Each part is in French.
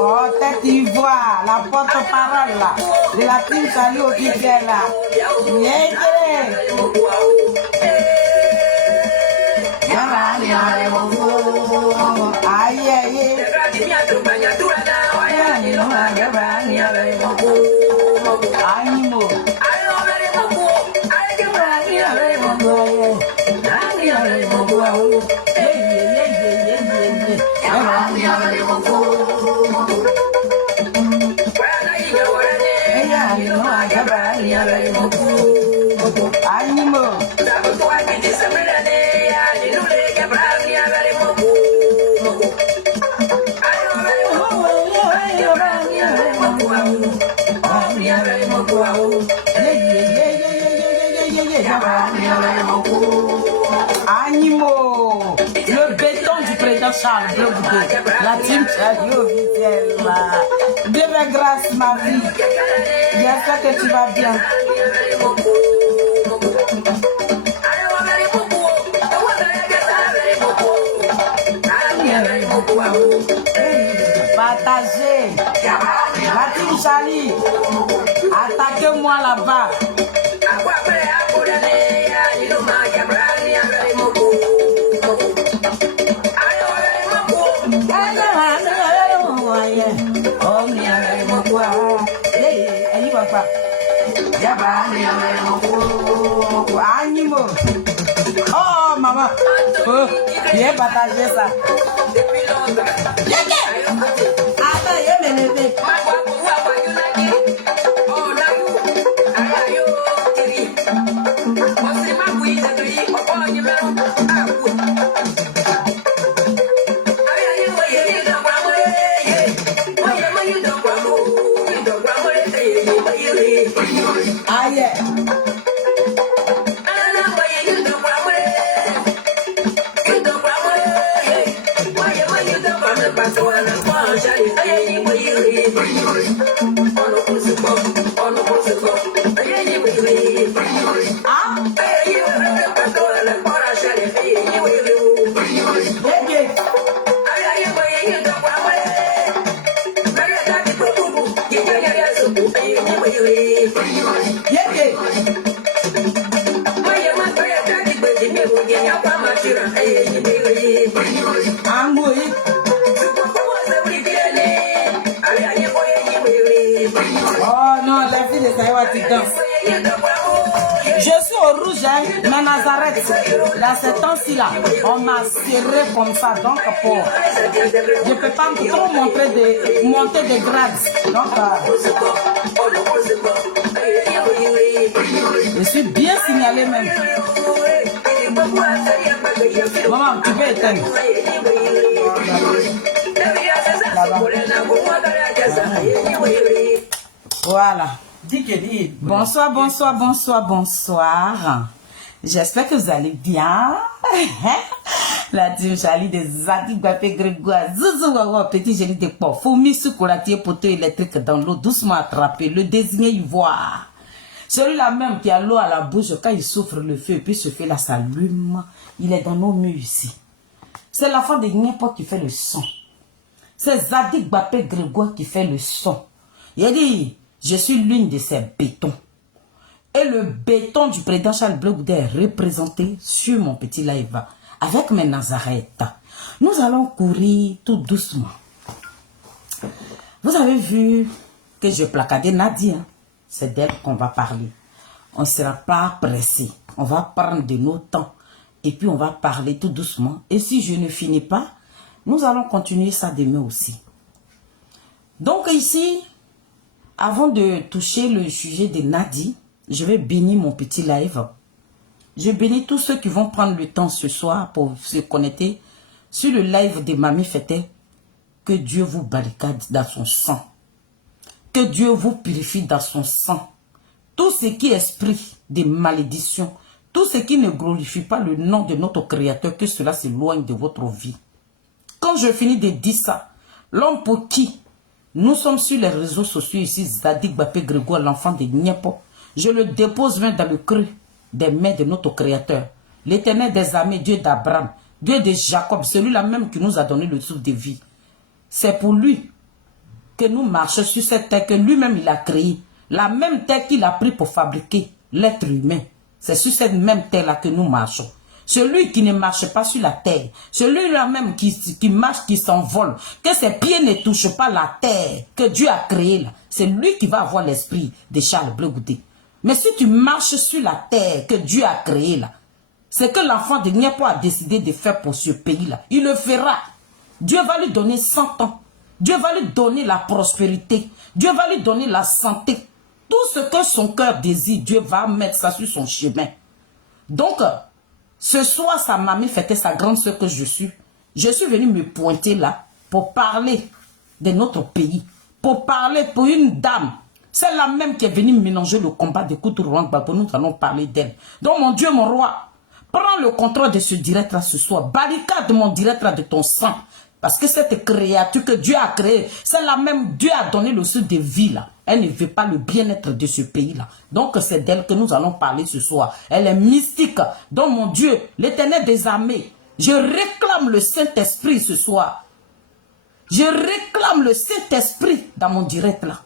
Oh, tête d'ivoire, la porte-parole là, de la team Salut officielle là. Aïe, aïe. Animaux. Animaux. Le béton du président Charles Bleu Goudé. La team Charlie officielle là. Dieu fait grâce ma vie. J'espère que tu vas bien. Partagez. La team Charlie. Attaquez-moi là-bas. Animaux. Oh maman. Viens partager ça. Attends, il me lever. Oh non, la fille de Saïwa, tu danses. Je suis au rouge, hein, mais Nazareth, dans ce temps-ci là, on m'a serré comme ça, donc pour, je ne peux pas trop monter des grades. Donc, je suis bien signalé même. Maman, tu peux éteindre. Voilà. Bonsoir, bonsoir, bonsoir, bonsoir. J'espère que vous allez bien. La team Charlie des Zadi Guapé Grégoire, Zouzou Wawa, petit génie de porc, Foumi Soukouratier, poteau électrique dans l'eau, doucement attrapé, le désigné ivoire. Celui-là même qui a l'eau à la bouche, quand il souffre le feu, et puis ce feu-là s'allume, il est dans nos murs ici. C'est la fin de n'importe qui fait le son. C'est Zadi Guapé Grégoire qui fait le son. Il a dit, je suis l'une de ces bétons. Et le béton du président Charles Bleu Goudé est représenté sur mon petit live avec mes Nazareth. Nous allons courir tout doucement. Vous avez vu que je placardais Nadia. C'est d'elle qu'on va parler. On ne sera pas pressé. On va prendre de nos temps. Et puis on va parler tout doucement. Et si je ne finis pas, nous allons continuer ça demain aussi. Donc ici, avant de toucher le sujet de Nadi, je vais bénir mon petit live. Je bénis tous ceux qui vont prendre le temps ce soir pour se connecter sur le live de Mamie Fete. Que Dieu vous barricade dans son sang. Que Dieu vous purifie dans son sang. Tout ce qui est esprit de malédiction, tout ce qui ne glorifie pas le nom de notre Créateur, que cela s'éloigne de votre vie. Quand je finis de dire ça, l'homme pour qui nous sommes sur les réseaux sociaux ici, Zadig Bapé Grégoire, l'enfant de Niapo, je le dépose même dans le creux des mains de notre Créateur, l'Éternel des armées, Dieu d'Abraham, Dieu de Jacob, celui-là même qui nous a donné le souffle de vie. C'est pour lui que nous marchons sur cette terre que lui-même il a créée. La même terre qu'il a pris pour fabriquer l'être humain. C'est sur cette même terre-là que nous marchons. Celui qui ne marche pas sur la terre, celui-là même qui marche, qui s'envole, que ses pieds ne touchent pas la terre que Dieu a créée là, c'est lui qui va avoir l'esprit de Charles Blé Goudé. Mais si tu marches sur la terre que Dieu a créée là, c'est que l'enfant de Niapo a décidé de faire pour ce pays-là. Il le fera. Dieu va lui donner 100 ans. Dieu va lui donner la prospérité. Dieu va lui donner la santé. Tout ce que son cœur désire, Dieu va mettre ça sur son chemin. Donc, ce soir, sa mamie fêtait sa grande soeur que je suis. Je suis venu me pointer là pour parler de notre pays. Pour parler pour une dame. C'est la même qui est venue mélanger le combat de Koutourouang Gbagbo. Nous allons parler d'elle. Donc, mon Dieu, mon roi, prends le contrôle de ce direct-là ce soir. Barricade mon direct-là de ton sang. Parce que cette créature que Dieu a créée, c'est la même, Dieu a donné le souffle de vie là. Elle ne veut pas le bien-être de ce pays-là. Donc c'est d'elle que nous allons parler ce soir. Elle est mystique. Donc mon Dieu, l'Éternel des armées, je réclame le Saint-Esprit ce soir. Je réclame le Saint-Esprit dans mon direct là.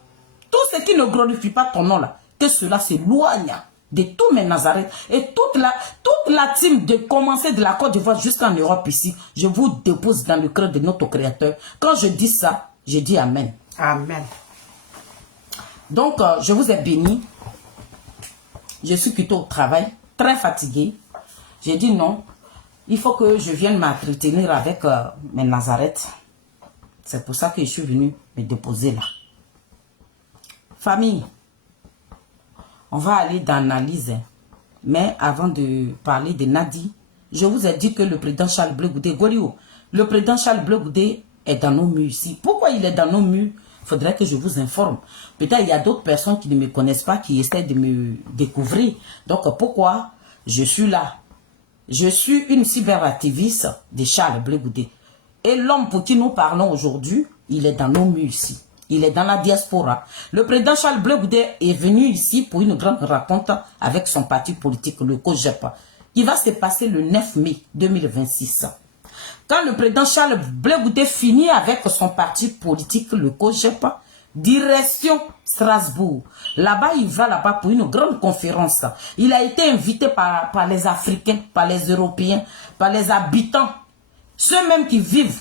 Tout ce qui ne glorifie pas ton nom là, que cela s'éloigne de tous mes Nazareth et toute la team de commencer de la Côte d'Ivoire jusqu'en Europe ici, je vous dépose dans le cœur de notre Créateur. Quand je dis ça, je dis Amen. Amen. Donc, je vous ai béni. Je suis quitté au travail, très fatigué. J'ai dit non, il faut que je vienne m'entretenir avec mes Nazareth. C'est pour ça que je suis venu me déposer là. Famille, on va aller dans l'analyse. Mais avant de parler de Nadi, je vous ai dit que le président Charles Blé Goudé, le président Charles Blé Goudé est dans nos murs ici. Pourquoi il est dans nos murs? Il faudrait que je vous informe. Peut-être il y a d'autres personnes qui ne me connaissent pas, qui essaient de me découvrir. Donc pourquoi je suis là? Je suis une cyberactiviste de Charles Blé Goudé. Et l'homme pour qui nous parlons aujourd'hui, il est dans nos murs ici. Il est dans la diaspora. Le président Charles Blé Goudé est venu ici pour une grande rencontre avec son parti politique, le COJEP, qui va se passer le 9 mai 2026. Quand le président Charles Blé Goudé finit avec son parti politique, le COJEP, direction Strasbourg. Là-bas, il va là-bas pour une grande conférence. Il a été invité par les Africains, par les Européens, par les habitants, ceux-mêmes qui vivent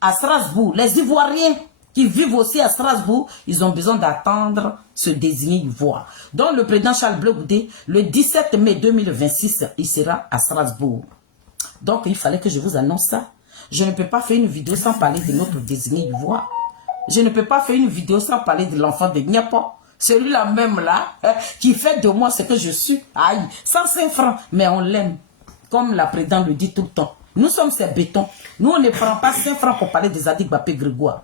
à Strasbourg, les Ivoiriens, qui vivent aussi à Strasbourg, ils ont besoin d'attendre ce désigné ivoire. Donc le président Charles Blé Goudé, le 17 mai 2026, il sera à Strasbourg. Donc il fallait que je vous annonce ça. Je ne peux pas faire une vidéo sans parler de notre désigné ivoire. Je ne peux pas faire une vidéo sans parler de l'enfant de Niapo. Celui-là même là, qui fait de moi ce que je suis. Aïe, 105 francs, mais on l'aime. Comme la présidente le dit tout le temps. Nous sommes ces bétons. Nous, on ne prend pas 5 francs pour parler de Zadig Bapé Grégoire.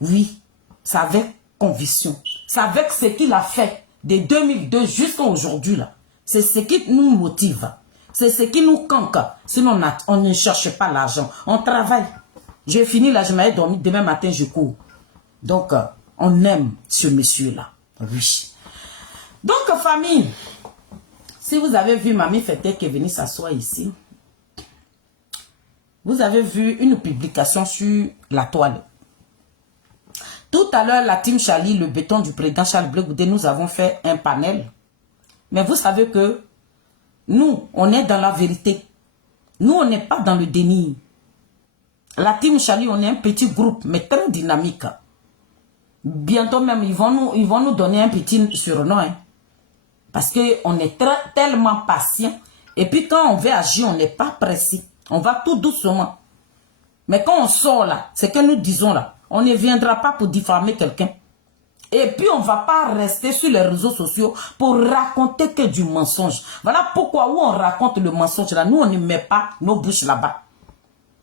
Oui, c'est avec conviction. C'est avec ce qu'il a fait de 2002 jusqu'à aujourd'hui là. C'est ce qui nous motive. C'est ce qui nous canque. Sinon, on ne cherche pas l'argent. On travaille. J'ai fini là, je m'avais dormi. Demain matin, je cours. Donc, on aime ce monsieur-là. Oui. Donc, famille, si vous avez vu Mamie Fete qui est venue s'asseoir ici, vous avez vu une publication sur la toile. Tout à l'heure, la team Charlie, le béton du président Charles Blé Goudé, nous avons fait un panel. Mais vous savez que nous, on est dans la vérité. Nous, on n'est pas dans le déni. La team Charlie, on est un petit groupe, mais très dynamique. Bientôt même, ils vont nous donner un petit surnom. Hein, parce qu'on est tellement patient. Et puis quand on veut agir, on n'est pas pressé. On va tout doucement. Mais quand on sort là, c'est que nous disons là, On ne viendra pas pour diffamer quelqu'un. Et puis, on ne va pas rester sur les réseaux sociaux pour raconter que du mensonge. Voilà pourquoi où on raconte le mensonge là, nous, on ne met pas nos bouches là-bas.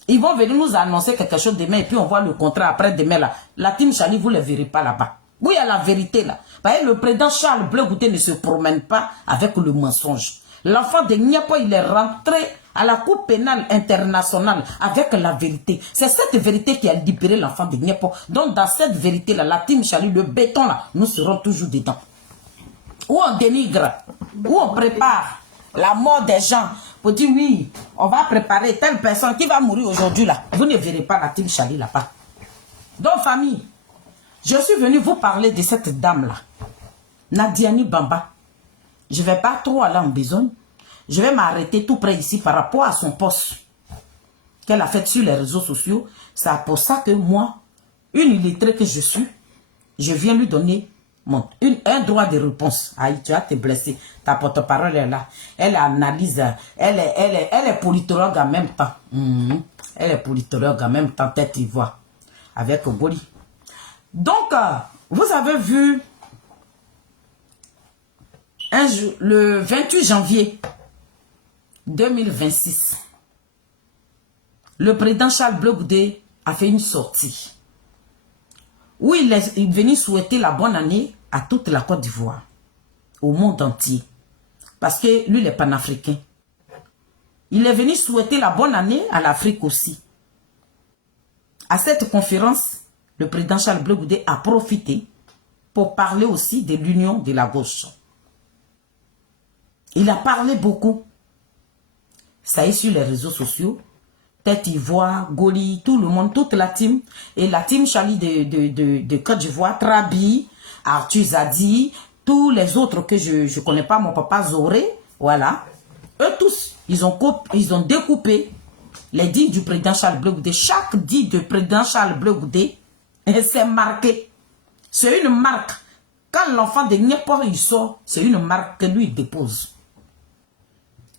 Ils vont venir nous annoncer quelque chose demain et puis on voit le contrat après demain là. La team Chali, vous ne le verrez pas là-bas. Oui, il y a la vérité là. Le président Charles Bleu Goudé ne se promène pas avec le mensonge. L'enfant de Niapo, il est rentré à la Cour pénale internationale avec la vérité. C'est cette vérité qui a libéré l'enfant de Niapo. Donc dans cette vérité-là, la team Chali, le béton là, nous serons toujours dedans. Où on dénigre, où on prépare la mort des gens pour dire oui, on va préparer telle personne qui va mourir aujourd'hui là. Vous ne verrez pas la team Chali là-bas. Donc famille, je suis venu vous parler de cette dame-là, Nadiani Bamba. Je ne vais pas trop aller en besogne. Je vais m'arrêter tout près ici par rapport à son poste qu'elle a fait sur les réseaux sociaux. C'est pour ça que moi, une illettrée que je suis, je viens lui donner un droit de réponse. Aïe, tu as te blessé. Ta porte-parole est là. Elle analyse. Elle est politologue en même temps. Elle est politologue en même temps, tête ivoire. Avec Goli. Donc, vous avez vu le 28 janvier 2026, le président Charles Bleu Goudé a fait une sortie où il est venu souhaiter la bonne année à toute la Côte d'Ivoire, au monde entier, parce que lui, il est panafricain. Il est venu souhaiter la bonne année à l'Afrique aussi. À cette conférence, le président Charles Bleu Goudé a profité pour parler aussi de l'union de la gauche. Il a parlé beaucoup. Ça est sur les réseaux sociaux. Tête Ivoire, Goli, tout le monde, toute la team. Et la team Chali de Côte d'Ivoire, Trabi, Arthur Zadi, tous les autres que je ne connais pas, mon papa Zoré, voilà. Eux tous, ils ont découpé les dits du président Charles Bleu Goudé. Chaque dit du président Charles Bleu Goudé, c'est marqué. C'est une marque. Quand l'enfant de Niapo il sort, c'est une marque que lui dépose.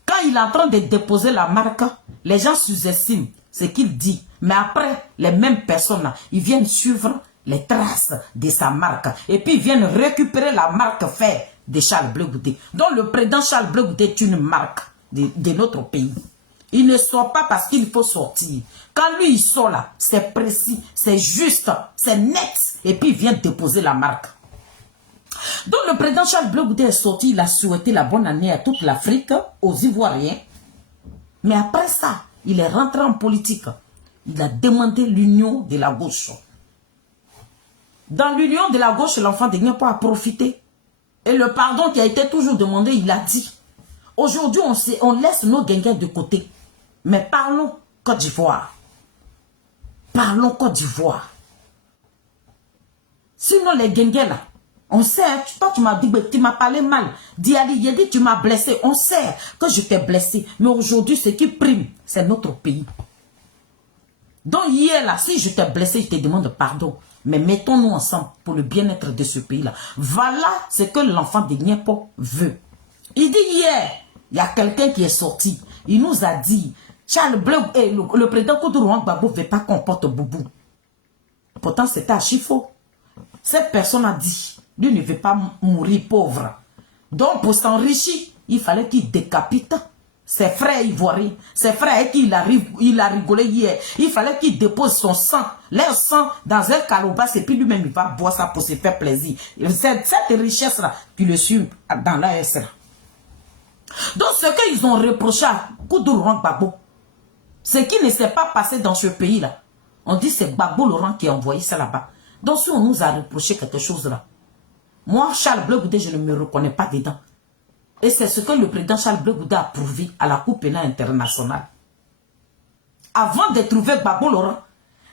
Quand il est en train de déposer la marque, les gens sous-estiment ce qu'il dit. Mais après, les mêmes personnes, là, ils viennent suivre les traces de sa marque. Et puis, ils viennent récupérer la marque faite de Charles Bleu Goudé. Donc, le président Charles Bleu Goudé est une marque de notre pays. Il ne sort pas parce qu'il faut sortir. Quand lui, il sort là, c'est précis, c'est juste, c'est net. Et puis, il vient déposer la marque. Donc, le président Charles Bleu Goudé est sorti, il a souhaité la bonne année à toute l'Afrique, aux Ivoiriens. Mais après ça, il est rentré en politique. Il a demandé l'union de la gauche. Dans l'union de la gauche, l'enfant de Niapo a profité. Et le pardon qui a été toujours demandé, il a dit. Aujourd'hui, on laisse nos guinguets de côté. Mais parlons Côte d'Ivoire. Parlons Côte d'Ivoire. Sinon, les guinguets là, on sait, toi tu m'as dit, tu m'as parlé mal. Diali Yedi, tu m'as blessé. On sait que je t'ai blessé. Mais aujourd'hui, ce qui prime, c'est notre pays. Donc hier là, si je t'ai blessé, je te demande pardon. Mais mettons-nous ensemble pour le bien-être de ce pays-là. Voilà ce que l'enfant de Niapo veut. Il dit hier, il y a quelqu'un qui est sorti. Il nous a dit, Charles Bleu, le président Koudourouan Gbagbo ne veut pas qu'on porte boubou. Pourtant, c'était archi faux. Cette personne a dit, lui ne veut pas mourir pauvre. Donc, pour s'enrichir, il fallait qu'il décapite ses frères ivoiriens. Ses frères avec qui il a rigolé hier. Il fallait qu'il dépose son sang, leur sang, dans un calebasse et puis lui-même, il va boire ça pour se faire plaisir. C'est cette richesse-là qui le suit dans l'AS. Donc, ce qu'ils ont reproché à Koudourouan Gbagbo, ce qui ne s'est pas passé dans ce pays-là, on dit c'est Gbagbo Laurent qui a envoyé ça là-bas. Donc, si on nous a reproché quelque chose là, moi, Charles Bleu Goudé, je ne me reconnais pas dedans. Et c'est ce que le président Charles Bleu Goudé a prouvé à la Cour pénale internationale. Avant de trouver Gbagbo Laurent,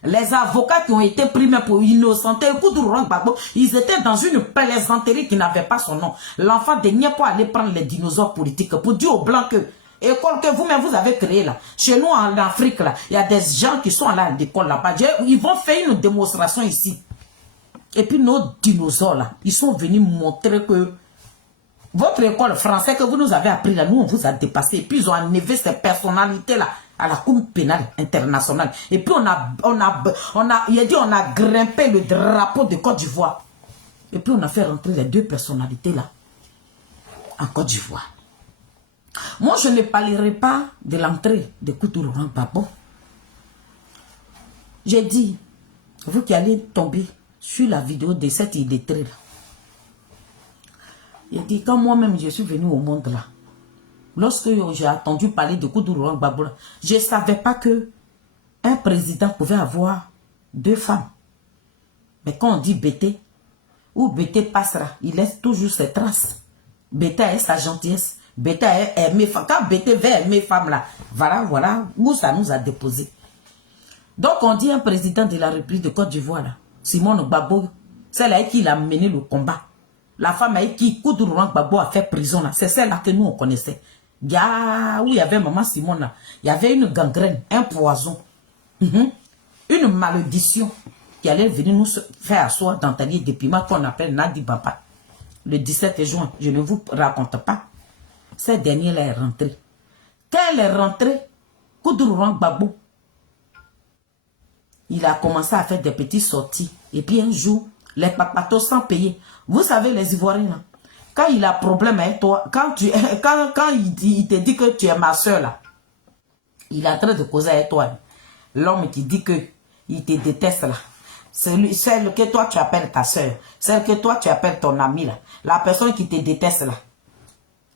les avocats qui ont été pris pour innocenter Koudourouan Gbagbo, ils étaient dans une plaisanterie qui n'avait pas son nom. L'enfant de Niapo allait prendre les dinosaures politiques pour dire aux Blancs que école que vous-même vous avez créée là. Chez nous en Afrique là, il y a des gens qui sont là à l'école là-bas. Ils vont faire une démonstration ici. Et puis nos dinosaures là, ils sont venus montrer que votre école française que vous nous avez appris là, nous on vous a dépassé. Et puis ils ont enlevé ces personnalités là à la Cour pénale internationale. Et puis on a grimpé le drapeau de Côte d'Ivoire. Et puis on a fait rentrer les deux personnalités là, en Côte d'Ivoire. Moi, je ne parlerai pas de l'entrée de Koudou Laurent Gbagbo. J'ai dit, vous qui allez tomber sur la vidéo de cette illettrée là. J'ai dit, quand moi-même je suis venu au monde là, lorsque j'ai entendu parler de Koudou Laurent Gbagbo, je ne savais pas que un président pouvait avoir deux femmes. Mais quand on dit Bété, ou Bété passera, il laisse toujours ses traces. Bété est sa gentillesse. Bété est aimé femme. Quand Bété veut aimer femme là, voilà où ça nous a déposé. Donc on dit un président de la République de Côte d'Ivoire là, Simone Gbagbo, celle avec qui il a mené le combat. La femme avec qui Koudou Laurent Gbagbo a fait prison là, c'est celle-là que nous on connaissait. Où il y avait maman Simone là, il y avait une gangrène, un poison, une malédiction qui allait venir nous faire asseoir dans Tanier de Pima qu'on appelle Nadi Baba. Le 17 juin, je ne vous raconte pas. Cette dernière-là est rentrée. Quand elle est rentrée, Koudou Laurent Gbagbo, il a commencé à faire des petites sorties. Et puis un jour, les papatos sans payer. Vous savez, les Ivoiriens, là, quand il a problème avec toi, quand il te dit que tu es ma soeur, là, il est en train de causer avec toi. L'homme qui dit que il te déteste, là. Celle que toi tu appelles ta soeur, celle que toi tu appelles ton ami, là. La personne qui te déteste, là.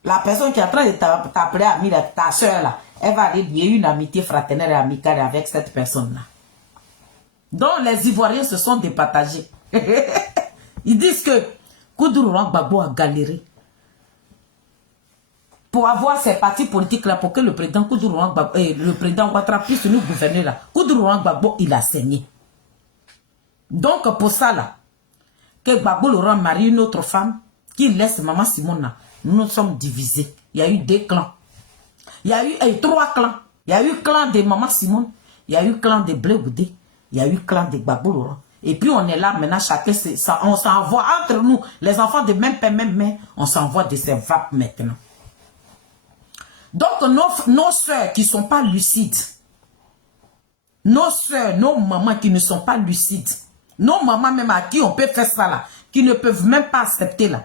La personne qui est en train de t'appeler ami, là, ta soeur, là, elle va aller lier une amitié fraternelle et amicale avec cette personne-là. Donc les Ivoiriens se sont départagés. Ils disent que Koudou Laurent Gbagbo a galéré pour avoir ces partis politiques là, pour que le président Koudou Laurent Gbagbo et le président Ouattara puissent nous gouverner là. Koudou Laurent Gbagbo, il a saigné. Donc pour ça là, que Gbagbo Laurent marie une autre femme qui laisse maman Simone là, nous sommes divisés. Il y a eu deux clans. Il y a eu trois clans. Il y a eu clan de maman Simone, il y a eu clan de Blé Goudé, il y a eu clan de Gbagbo Laurent. Et puis on est là maintenant, chacun, on s'envoie entre nous, les enfants de même père, même mère, on s'envoie de ces vapes maintenant. Donc nos soeurs qui ne sont pas lucides, nos soeurs, nos mamans qui ne sont pas lucides, nos mamans même à qui on peut faire ça là, qui ne peuvent même pas accepter là,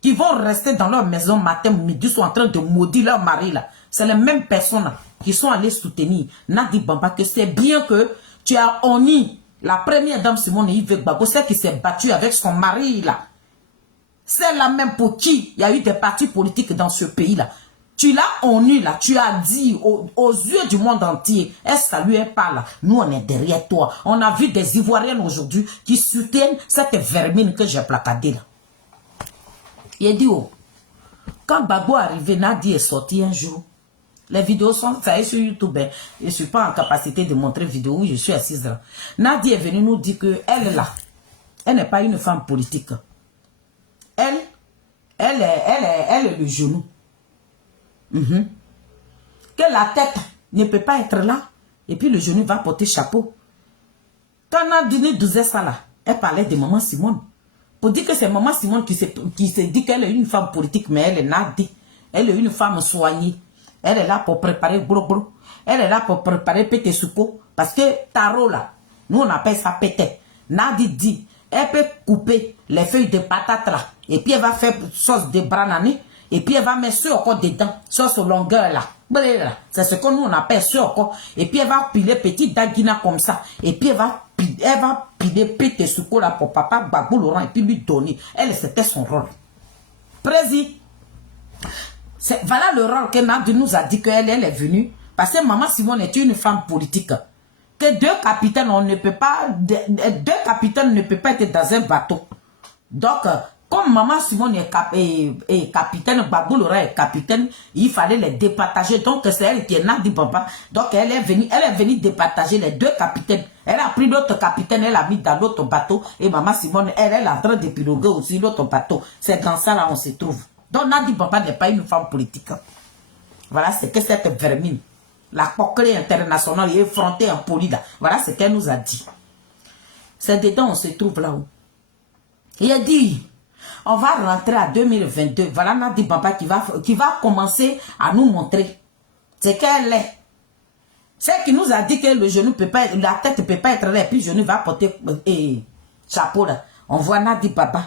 qui vont rester dans leur maison matin, midi, sont en train de maudire leur mari là. C'est les mêmes personnes là, qui sont allées soutenir Nadi Bamba, que c'est bien que tu as honni la première dame Simone Yves Gbagbo, celle qui s'est battue avec son mari là. C'est la même pour qui il y a eu des partis politiques dans ce pays là. Tu l'as honni là, tu as dit aux yeux du monde entier, est-ce que ça lui est pas là? Nous on est derrière toi. On a vu des Ivoiriennes aujourd'hui qui soutiennent cette vermine que j'ai placardée là. Il a dit, oh, quand Gbagbo est arrivé, Nadi est sorti un jour. Les vidéos sont, ça est sur YouTube. Hein. Je ne suis pas en capacité de montrer vidéo où je suis assise là. Nadi est venue nous dire qu'elle est là. Elle n'est pas une femme politique. Elle est le genou. Que la tête ne peut pas être là. Et puis le genou va porter chapeau. Quand Nadi nous disait ça là, elle parlait de maman Simone. Pour dire que c'est maman Simone qui se dit qu'elle est une femme politique, mais elle est Nadi. Elle est une femme soignée. Elle est là pour préparer Bro. Elle est là pour préparer Pété Souko. Parce que Taro là, nous on appelle ça Pété. Nadi dit, elle peut couper les feuilles de patate là. Et puis elle va faire sauce de branani. Et puis elle va mettre sur encore dedans. Sauce longueur là. C'est ce que nous on appelle sur encore. Et puis elle va piler petit daguina comme ça. Et puis elle va piler Pété Souko là pour papa Gbagbo Laurent. Et puis lui donner. Elle, c'était son rôle. Président. Voilà le rôle que Nadi nous a dit qu'elle est venue. Parce que maman Simone est une femme politique. Que deux capitaines, on ne peut pas, deux capitaines ne peuvent pas être dans un bateau. Donc, comme maman Simone est capitaine, Gbagbo Laurent est capitaine, il fallait les départager. Donc, c'est elle qui est Nadi Bamba. Donc, elle est venue départager les deux capitaines. Elle a pris l'autre capitaine, elle a mis dans l'autre bateau. Et maman Simone, elle est en train de piloguer aussi l'autre bateau. C'est dans ça là on se trouve. Donc Nadi Bamba n'est pas une femme politique. Voilà, c'est que cette vermine, la coquerie internationale est effrontée en poli là. Voilà ce qu'elle nous a dit. C'est dedans on se trouve là-haut. Il a dit, on va rentrer à 2022. Voilà Nadi Bamba qui va commencer à nous montrer ce qu'elle est. C'est qui nous a dit que le genou peut pas être, la tête ne peut pas être là, et puis le genou va porter chapeau là. On voit Nadi Baba.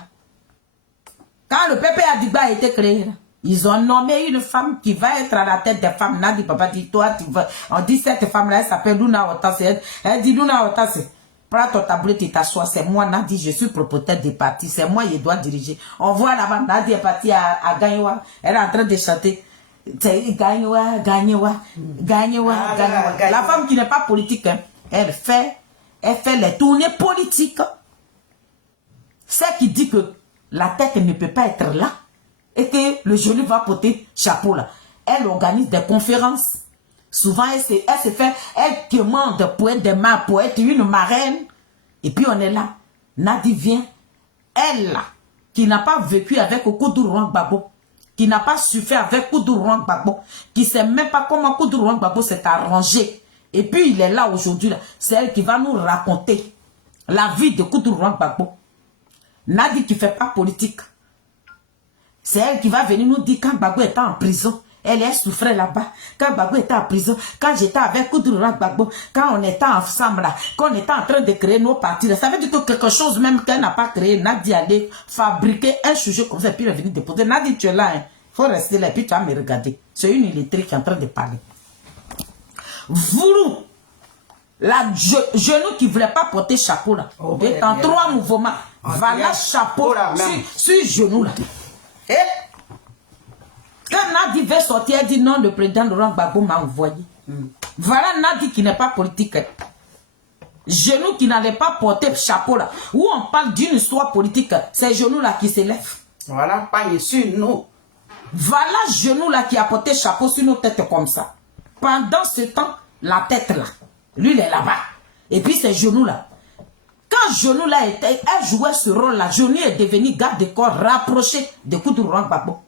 Quand le Pépé Adiba a été créé, là, ils ont nommé une femme qui va être à la tête des femmes. Nadi Baba dit, toi, tu vas. On dit cette femme-là, elle s'appelle Luna Otase. Elle dit, Luna Otase, prends ton tablette et t'assois. C'est moi, Nadi, je suis propriétaire des partis. C'est moi, je dois diriger. On voit là-bas, Nadi est partie à Gagnoua. Elle est en train de chanter. Gagnoua, Gagnoua, Gagnoua, Gagnoua. La femme qui n'est pas politique, hein, elle fait les tournées politiques. C'est qui dit que la tête ne peut pas être là et que le genou va porter chapeau là. Elle organise des conférences. Souvent, elle se fait, elle demande pour être des mains, pour être une marraine. Et puis on est là. Nadi vient. Elle là, qui n'a pas vécu avec Koudou Gbagbo, qui n'a pas su faire avec Koudou Gbagbo, qui ne sait même pas comment Koudou Gbagbo s'est arrangé. Et puis il est là aujourd'hui. C'est elle qui va nous raconter la vie de Koudou Gbagbo. Nadi qui ne fait pas politique. C'est elle qui va venir nous dire quand Gbagbo était en prison. Elle souffrait là-bas. Quand Gbagbo était en prison, quand j'étais avec Koudou Gbagbo, quand on était ensemble là, quand on était en train de créer nos partis, ça veut dire que quelque chose même qu'elle n'a pas créé, Nadi allait fabriquer un sujet comme ça, et puis elle est venue déposer. Nadi, tu es là, il faut rester là, et puis tu vas me regarder. C'est une illettrée qui est en train de parler. Vous, la genou qui ne voulait pas porter chapeau là, en 3 mouvements, voilà chapeau sur genou là. Et quand Nadi veut sortir, elle dit non, le président Laurent Gbagbo m'a envoyé. Voilà Nadi qui n'est pas politique. Genou qui n'allait pas porter chapeau là. Où on parle d'une histoire politique, c'est genou là qui s'élève. Voilà, pas sur nous. Voilà genou là qui a porté chapeau sur nos têtes comme ça. Pendant ce temps, la tête là, lui il est là-bas. Et puis c'est genou là. Quand genou là était, elle jouait ce rôle là. Genou est devenu garde de corps rapproché de Koudou Gbagbo.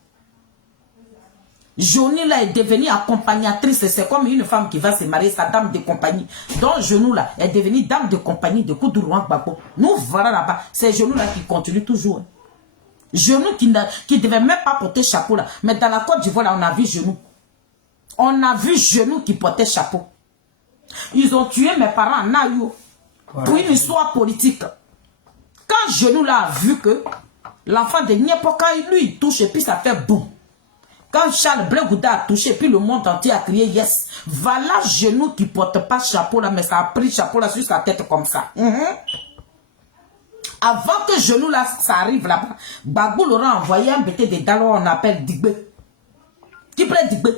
Genou là est devenue accompagnatrice. C'est comme une femme qui va se marier, sa dame de compagnie. Donc genou là est devenue dame de compagnie de Koudou Gbagbo. Nous voilà là-bas. C'est genou là qui continue toujours. Genou qui ne devait même pas porter chapeau là. Mais dans la Côte d'Ivoire là, on a vu genou. On a vu genou qui portait chapeau. Ils ont tué mes parents en Aïou. Pour une histoire politique. Quand genou là a vu que l'enfant de Niepoka, lui, il touche et puis ça fait boum. Quand Charles Blé Gouda a touché, puis le monde entier a crié yes. Voilà genou qui ne porte pas chapeau là, mais ça a pris chapeau là sur sa tête comme ça. Avant que genou là, ça arrive là-bas, Gbagbo leur a envoyé un bêté de Dalo, on appelle Digbe. Kipré Digbe.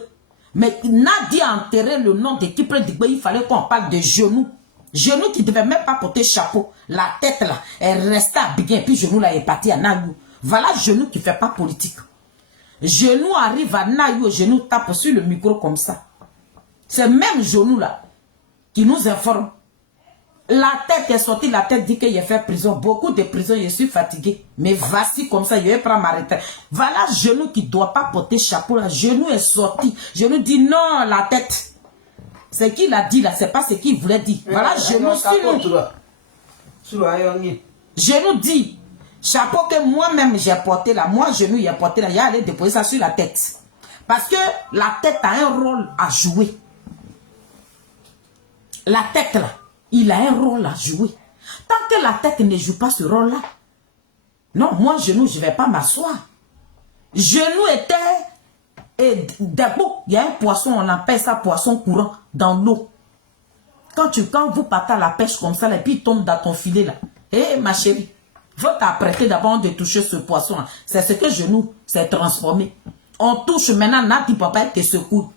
Mais Nadi a enterré le nom de Kipré Digbe, il fallait qu'on parle de genou. Genou qui ne devait même pas porter chapeau. La tête là, elle restait habillée. Puis genou là est parti à Nayou. Voilà genou qui ne fait pas politique. Genou arrive à Nayou, genou tape sur le micro comme ça. C'est même genou là qui nous informe. La tête est sortie, la tête dit qu'il a fait prison. Beaucoup de prisons, je suis fatigué. Mais voici comme ça, je vais prendre ma retraite. Voilà genou qui ne doit pas porter chapeau là. Genou est sorti. Genou dit non, la tête. Ce qu'il a dit là, c'est pas ce qu'il voulait dire. Voilà, genou sur genou dit, chapeau que moi-même j'ai porté là, moi genou il a porté là, il a allé déposer ça sur la tête. Parce que la tête a un rôle à jouer. La tête là, il a un rôle à jouer. Tant que la tête ne joue pas ce rôle là, non, moi genou je ne vais pas m'asseoir. Genou était... Et d'abord, il y a un poisson, on appelle ça poisson courant, dans l'eau. Quand vous partez à la pêche comme ça, et puis il tombe dans ton filet là. Eh ma chérie, il faut t'apprêter d'abord de toucher ce poisson. C'est ce que genou s'est transformé. On touche maintenant, Nadi Papa te secoue.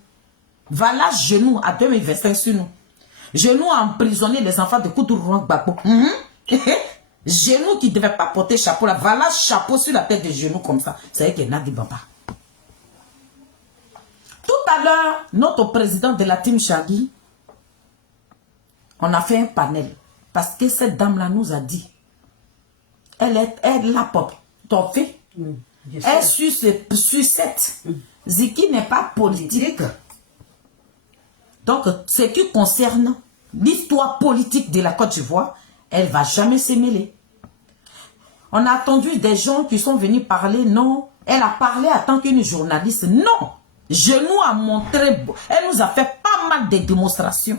Voilà genou à 2025 sur nous. Genou a emprisonné les enfants de Koudou Gbagbo. Genou qui ne devait pas porter chapeau là. Voilà chapeau sur la tête de genou comme ça. C'est que Nadi Papa. Tout à l'heure, notre président de la team Chagui, on a fait un panel. Parce que cette dame-là nous a dit, elle l'a porté. Elle sur cette Ziki n'est pas politique. Donc, ce qui concerne l'histoire politique de la Côte d'Ivoire, elle ne va jamais se mêler. On a attendu des gens qui sont venus parler, non. Elle a parlé en tant qu'une journaliste, non. Genou a montré, elle nous a fait pas mal des démonstrations.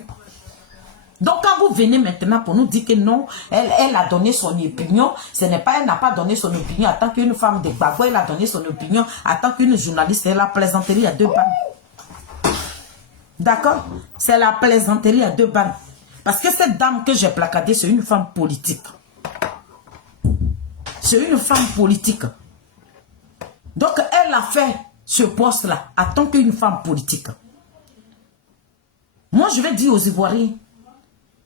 Donc quand vous venez maintenant pour nous dire que non, elle a donné son opinion, ce n'est pas, elle n'a pas donné son opinion en tant qu'une femme de Gbagbo, elle a donné son opinion en tant qu'une journaliste, c'est la plaisanterie à deux balles. D'accord? C'est la plaisanterie à deux balles. Parce que cette dame que j'ai placardée, c'est une femme politique. C'est une femme politique. Donc elle a fait ce poste-là en tant qu'une femme politique. Moi je vais dire aux Ivoiriens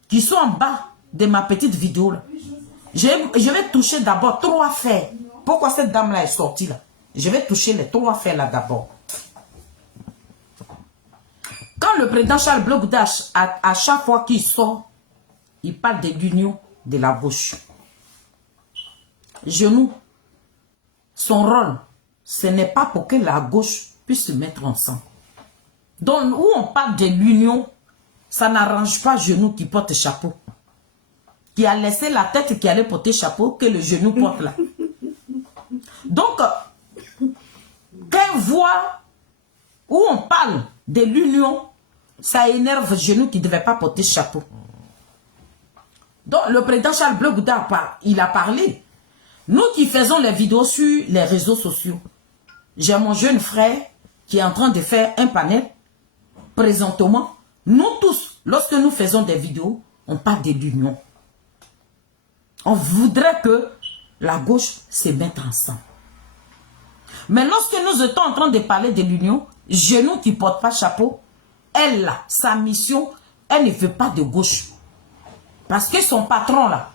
qui sont en bas de ma petite vidéo là. Je vais toucher d'abord 3 faits. Pourquoi cette dame là est sortie là? Je vais toucher les 3 faits là d'abord. Quand le président Charles Blé Goudé, à chaque fois qu'il sort, il parle de l'union de la gauche. Genou, son rôle, ce n'est pas pour que la gauche puisse se mettre ensemble. Donc, où on parle de l'union, ça n'arrange pas Genou qui porte chapeau. Qui a laissé la tête qui allait porter chapeau que le genou porte là. Donc, quand on voit où on parle de l'union, ça énerve Genou qui ne devait pas porter chapeau. Donc, le président Charles Blé Goudé, il a parlé. Nous qui faisons les vidéos sur les réseaux sociaux, j'ai mon jeune frère qui est en train de faire un panel. Présentement, nous tous, lorsque nous faisons des vidéos, on parle de l'union. On voudrait que la gauche se mette ensemble. Mais lorsque nous étions en train de parler de l'union, Genou qui ne porte pas chapeau, elle là, sa mission, elle ne veut pas de gauche. Parce que son patron là,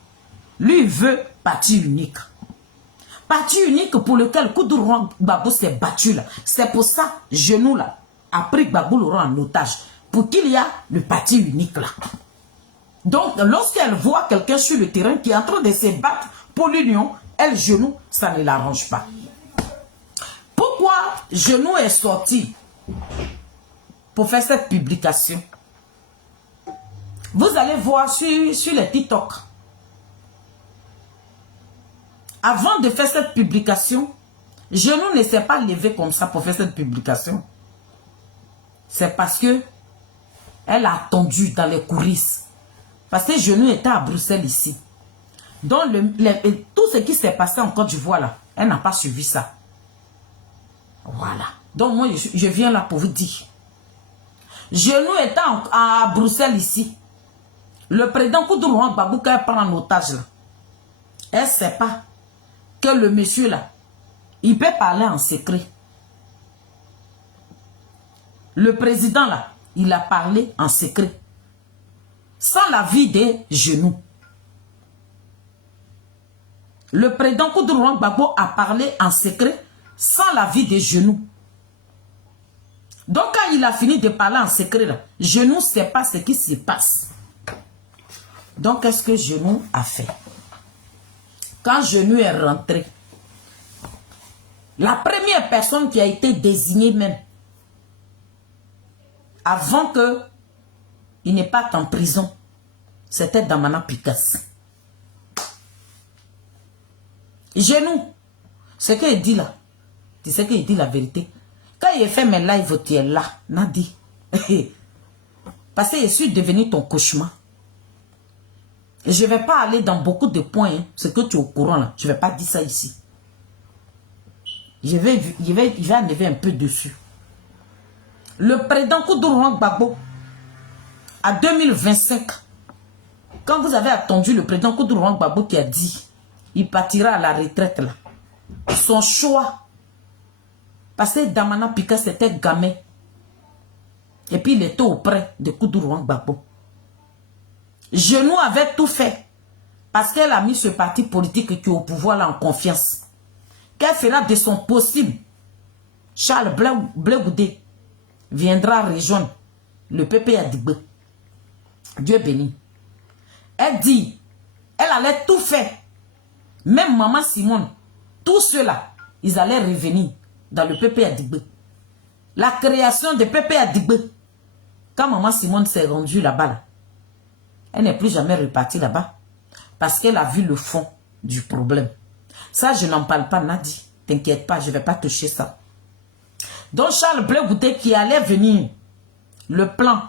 lui veut parti unique. Parti unique pour lequel Koudou Gbagbo s'est battu là. C'est pour ça, Genou là, a pris Gbagbo Laurent en otage. Pour qu'il y a le parti unique là. Donc, lorsqu'elle voit quelqu'un sur le terrain qui est en train de se battre pour l'union, elle, Genou, ça ne l'arrange pas. Pourquoi Genou est sorti pour faire cette publication? Vous allez voir sur les TikTok. Avant de faire cette publication, Genou ne s'est pas levé comme ça pour faire cette publication. C'est parce que elle a attendu dans les coulisses. Parce que Genou était à Bruxelles ici. Donc, tout ce qui s'est passé en Côte d'Ivoire là, elle n'a pas suivi ça. Voilà. Donc, moi, je viens là pour vous dire. Genou était à Bruxelles ici. Le président Koudou Gbagbo, quand elle prend en otage là, elle ne sait pas que le monsieur là, il peut parler en secret. Le président là, il a parlé en secret. Sans l'avis des Genoux. Le président Koudou Gbagbo a parlé en secret sans l'avis des Genoux. Donc quand il a fini de parler en secret là, Genou ne sait pas ce qui se passe. Donc qu'est-ce que Genou a fait? Quand Genou est rentré, la première personne qui a été désignée même, avant qu'il n'est pas en prison, c'était Damana Picasse. Genou, ce qu'il dit là, tu sais qu'il dit la vérité. Quand il fait mes lives, tu es là, Nadi. Parce que je suis devenu ton cauchemar. Et je ne vais pas aller dans beaucoup de points, hein, ce que tu es au courant là. Je ne vais pas dire ça ici. Je vais enlever un peu dessus. Le président Koudou Gbagbo, à 2025, quand vous avez attendu le président Koudou Gbagbo qui a dit, il partira à la retraite là. Son choix, parce que Damana Pika c'était gamin. Et puis il était auprès de Koudou Gbagbo. Genou avait tout fait parce qu'elle a mis ce parti politique qui est au pouvoir là en confiance. Qu'elle fera de son possible. Charles Blé Goudé viendra rejoindre le PP Adigbe. Dieu béni. Elle dit, elle allait tout faire. Même maman Simone, tous ceux-là, ils allaient revenir dans le PP Adigbe. La création de PP Adigbe. Quand maman Simone s'est rendue là-bas, là, elle n'est plus jamais repartie là-bas. Parce qu'elle a vu le fond du problème. Ça, je n'en parle pas, Nadi. T'inquiète pas, je ne vais pas toucher ça. Donc, Charles Blé Goudé qui allait venir, le plan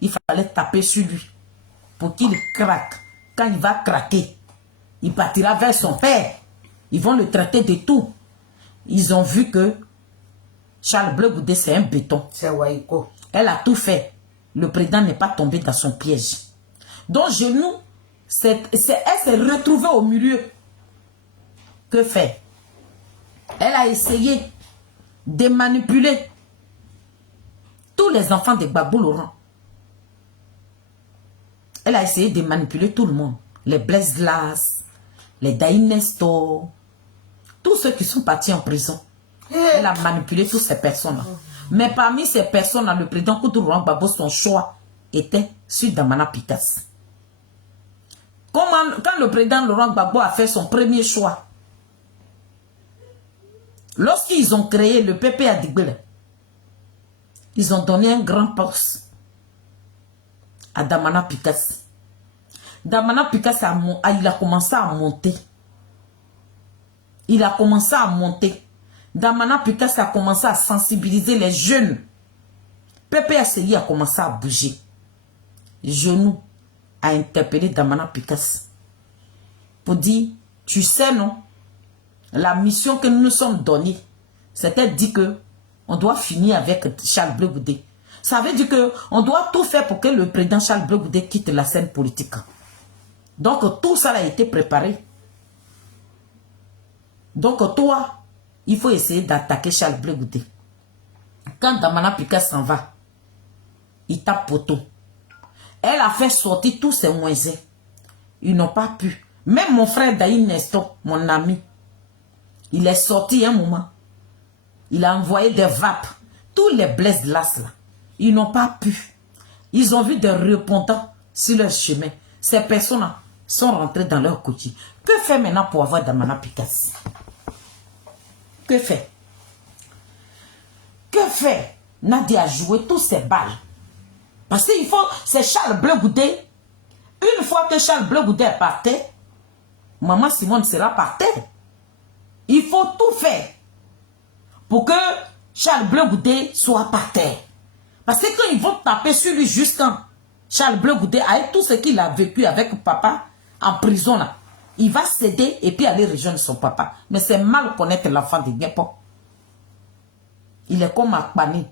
il fallait taper sur lui pour qu'il craque. Quand il va craquer, il partira vers son père. Ils vont le traiter de tout. Ils ont vu que Charles Blé Goudé, c'est un béton. C'est Waïko. Elle a tout fait. Le président n'est pas tombé dans son piège. Donc, Genou, elle s'est retrouvée au milieu. Que faire? Elle a essayé de manipuler tous les enfants de Gbagbo Laurent. Elle a essayé de manipuler tout le monde. Les Blaise Glass, les Daï Nestor, tous ceux qui sont partis en prison. Elle a manipulé toutes ces personnes-là. Mais parmi ces personnes-là, le président Koudou Laurent Gbagbo, son choix était sur Damana Picasse. Quand le président Laurent Gbagbo a fait son premier choix, lorsqu'ils ont créé le PP Adigbele, ils ont donné un grand poste à Damana Picasse. Damana Picasse, il a commencé à monter. Il a commencé à monter. Damana Picasse a commencé à sensibiliser les jeunes. Pepe Asseli a commencé à bouger. Genou a interpellé Damana Picasse pour dire, tu sais non, la mission que nous nous sommes donnée, c'était dit que on doit finir avec Charles Blé Goudé. Ça veut dire que on doit tout faire pour que le président Charles Blé Goudé quitte la scène politique. Donc tout ça a été préparé. Donc toi, il faut essayer d'attaquer Charles Blé Goudé. Quand Damana Picasse s'en va, il tape poteau. Elle a fait sortir tous ses moisins. Ils n'ont pas pu. Même mon frère Daï Nestor, mon ami, il est sorti un moment. Il a envoyé des vapes. Tous les Blaise Glass là, ils n'ont pas pu. Ils ont vu des repentants sur leur chemin. Ces personnes-là sont rentrées dans leur côté. Que faire maintenant pour avoir Damana Picasse? Que faire? Que faire? Nadia a joué tous ses balles. Parce qu'il faut, c'est Charles Blé Goudé. Une fois que Charles Blé Goudé est parti, Maman Simone sera par terre. Il faut tout faire pour que Charles Blé Goudé soit par terre. Parce que quand ils vont taper sur lui juste quand Charles Blé Goudé, avec tout ce qu'il a vécu avec papa en prison là, il va céder et puis aller rejoindre son papa. Mais c'est mal connaître l'enfant de Guépo. Il est comme Akbani.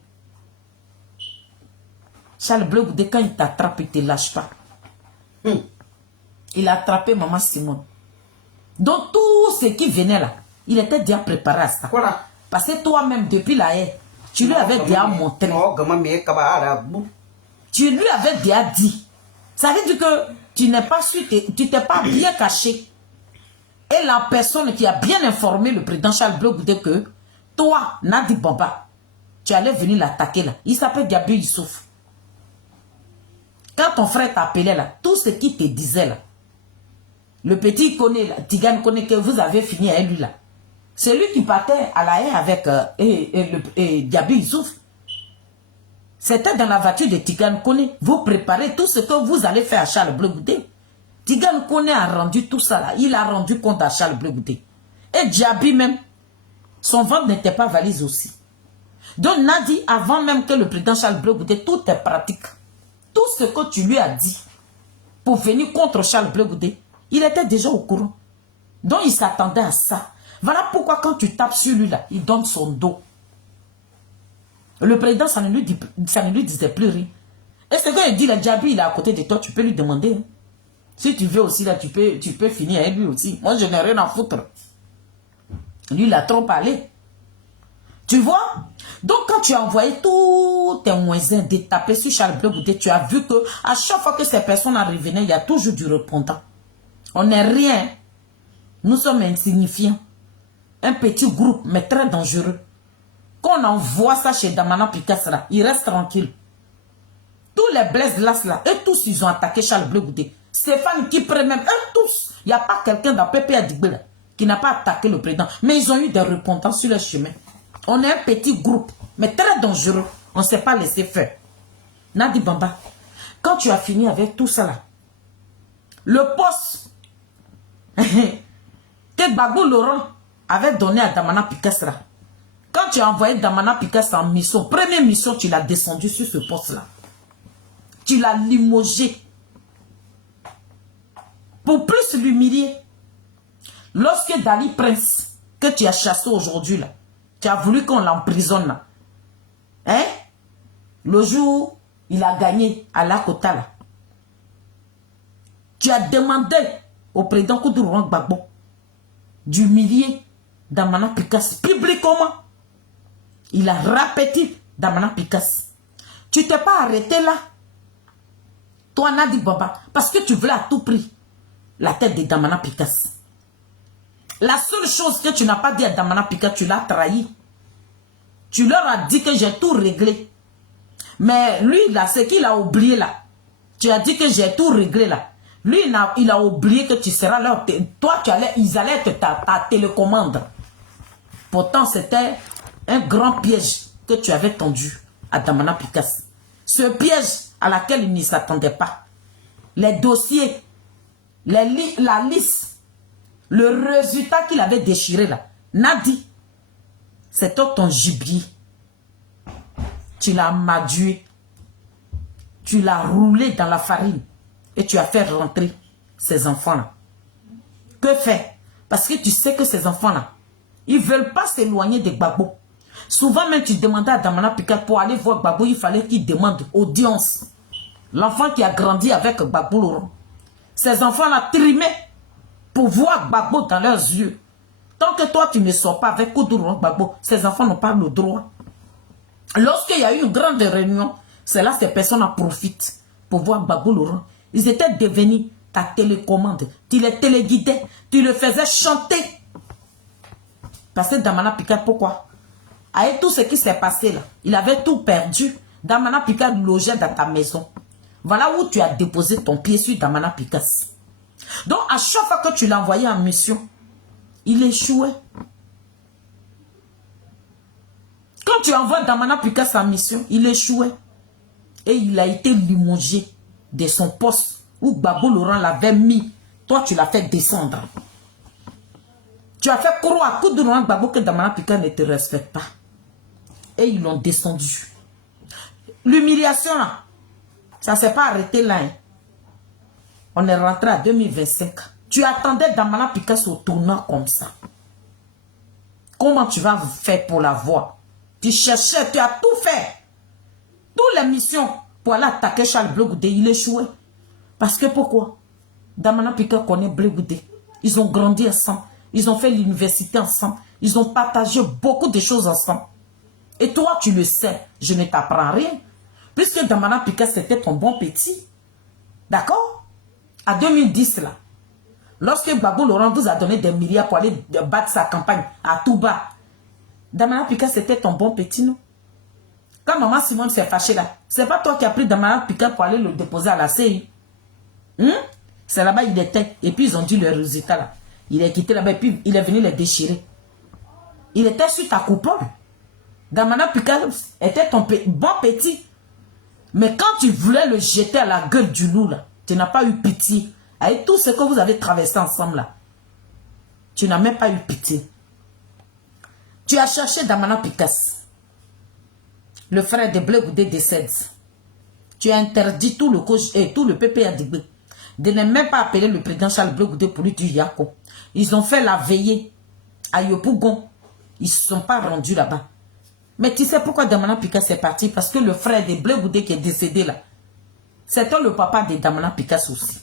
Charles Blé Goudé, quand il t'attrape, il ne te lâche pas. Il a attrapé Maman Simone. Donc tout ce qui venait là, il était déjà préparé à ça. Voilà. Parce que toi-même, depuis la haie, tu lui avais déjà montré. Tu lui avais déjà dit. Ça veut dire que tu n'es pas su, tu t'es pas bien caché. Et la personne qui a bien informé le président Charles Blé Goudé que toi, Nadi Bamba, tu allais venir l'attaquer là. Il s'appelle Diaby Youssouf. Quand ton frère t'appelait là, tout ce qu'il te disait là, le petit connaît, Tigane connaît que vous avez fini avec lui là. C'est lui qui partait à la haie avec Diaby Youssouf. C'était dans la voiture de Tigane Kone. Vous préparez tout ce que vous allez faire à Charles Blé Goudé. Tigane Kone a rendu tout ça là. Il a rendu compte à Charles Blé Goudé. Et Diaby même, son ventre n'était pas valise aussi. Donc Nadi, avant même que le président Charles Blé Goudé, tout est pratique. Tout ce que tu lui as dit pour venir contre Charles Blé Goudé, il était déjà au courant. Donc il s'attendait à ça. Voilà pourquoi quand tu tapes sur lui là, il donne son dos. Le président, ça ne lui disait plus rien. Et c'est quand il dit, le Diaby, il est à côté de toi, tu peux lui demander. Hein. Si tu veux aussi, là, tu peux finir avec lui aussi. Moi, je n'ai rien à foutre. Lui, il a trop parlé. Tu vois? Donc, quand tu as envoyé tous tes moisins de taper sur Charles Blé Goudé, tu as vu que à chaque fois que ces personnes revenaient, il y a toujours du repentant. On n'est rien. Nous sommes insignifiants. Un petit groupe, mais très dangereux. Quand on envoie ça chez Damana Picasse là, il reste tranquille. Tous les Blaise Glass là, eux tous, ils ont attaqué Charles Blé Goudé. Stéphane qui prend même, eux tous. Il n'y a pas quelqu'un dans PP Adigbele qui n'a pas attaqué le président. Mais ils ont eu des repentants sur leur chemin. On est un petit groupe, mais très dangereux. On ne s'est pas laissé faire. Nadi Bamba, quand tu as fini avec tout ça là, le poste que Gbagbo Laurent avait donné à Damana Picasse là, quand tu as envoyé Damana Picasse en mission, première mission, tu l'as descendu sur ce poste là. Tu l'as limogé. Pour plus l'humilier. Lorsque Dali Prince, que tu as chassé aujourd'hui, là, tu as voulu qu'on l'emprisonne, là. Hein? Le jour, il a gagné à la Kota, là. Tu as demandé au président Koudouro Gbagbo d'humilier Damana Pikas publiquement. Il a répété Damana Pikas. Tu t'es pas arrêté là. Toi, Nadi Baba, parce que tu voulais à tout prix la tête de Damana Pikas. La seule chose que tu n'as pas dit à Damana Pikas, tu l'as trahi. Tu leur as dit que j'ai tout réglé. Mais lui, là, ce qu'il a oublié là. Tu as dit que j'ai tout réglé là. Lui, il a oublié que tu seras là. Toi, ils allaient être ta télécommande. Pourtant, c'était un grand piège que tu avais tendu à Damana Pikas. Ce piège à laquelle il ne s'attendait pas. Les dossiers, la liste, le résultat qu'il avait déchiré là. Nadi, c'était ton gibier. Tu l'as madué. Tu l'as roulé dans la farine. Et tu as fait rentrer ces enfants-là. Que faire? Parce que tu sais que ces enfants-là, ils ne veulent pas s'éloigner de Gbagbo. Souvent même tu demandais à Damana Pikas pour aller voir Gbagbo, il fallait qu'il demande audience. L'enfant qui a grandi avec Gbagbo Laurent. Ces enfants-là trimaient pour voir Gbagbo dans leurs yeux. Tant que toi tu ne sors pas avec Koudouro Gbagbo, ces enfants n'ont pas le droit. Lorsqu'il y a eu une grande réunion, c'est là que ces personnes en profitent pour voir Gbagbo Laurent. Ils étaient devenus ta télécommande. Tu les téléguidais. Tu le faisais chanter. Parce que Damana Pikas, pourquoi? Avec tout ce qui s'est passé là, il avait tout perdu. Damana Pikas logeait dans ta maison. Voilà où tu as déposé ton pied sur Damana Pikas. Donc, à chaque fois que tu l'as envoyé en mission, il échouait. Quand tu envoies Damana Pikas en mission, il échouait. Et il a été limogé de son poste où Gbagbo Laurent l'avait mis. Toi, tu l'as fait descendre. Tu as fait croire à Koudouro Gbagbo que Damana Pikas ne te respecte pas. Et ils l'ont descendu. L'humiliation, là, ça ne s'est pas arrêté là. Hein. On est rentré à 2025. Tu attendais Damana Pikas au tournant comme ça. Comment tu vas faire pour la voir? Tu cherchais, tu as tout fait. Toutes les missions pour aller attaquer Charles Blé Goudé, il échouait. Parce que pourquoi? Damana Pikas connaît Blé Goudé. Ils ont grandi ensemble. Ils ont fait l'université ensemble. Ils ont partagé beaucoup de choses ensemble. Et toi, tu le sais, je ne t'apprends rien. Puisque Damana Pikas, c'était ton bon petit. D'accord? À 2010, là, lorsque Gbagbo Laurent vous a donné des milliards pour aller battre sa campagne à tout bas, Damana Pikas, c'était ton bon petit, non? Quand maman Simone s'est fâchée là, c'est pas toi qui as pris Damana Pikas pour aller le déposer à la CI. C'est là-bas il était. Et puis ils ont dit le résultat là. Il est quitté là-bas et puis il est venu les déchirer. Il était sur ta coupole. Damana Pikas était ton bon petit. Mais quand tu voulais le jeter à la gueule du loup là, tu n'as pas eu pitié. Avec tout ce que vous avez traversé ensemble là, tu n'as même pas eu pitié. Tu as cherché Damana Pikas. Le frère de Blé Goudé décède. Tu as interdit tout le coach et tout le PPA de ne même pas appeler le président Charles Blé Goudé pour lui dire Yako. Ils ont fait la veillée à Yopougon. Ils ne se sont pas rendus là-bas. Mais tu sais pourquoi Damana Pikas est parti? Parce que le frère de Blé Goudé qui est décédé là, c'était le papa de Damana Pikas aussi.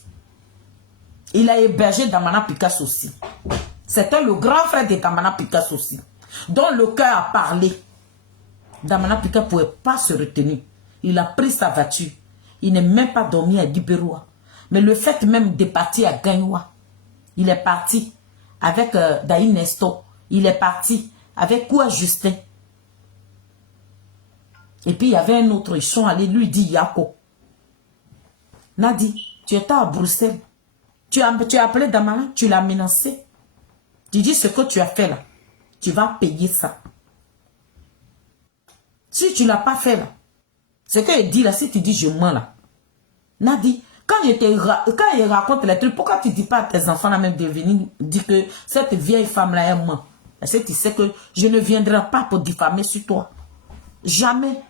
Il a hébergé Damana Pikas aussi. C'était le grand frère de Damana Pikas aussi. Dont le cœur a parlé. Damana Pikas ne pouvait pas se retenir. Il a pris sa voiture. Il n'est même pas dormi à Dibéroua. Mais le fait même de partir à Gagnoua, il est parti avec Daï Nesto. Il est parti avec Koua Justin. Et puis il y avait un autre, ils sont allés lui dire Yako. Nadi, tu étais à Bruxelles. Tu as appelé Damana, tu l'as menacé. Tu dis ce que tu as fait là. Tu vas payer ça. Si tu ne l'as pas fait là, ce qu'il dit là, si tu dis je mens là. Nadi, quand il raconte les trucs, pourquoi tu ne dis pas à tes enfants là même de venir dire que cette vieille femme là est ment? Parce que tu sais que je ne viendrai pas pour diffamer sur toi. Jamais.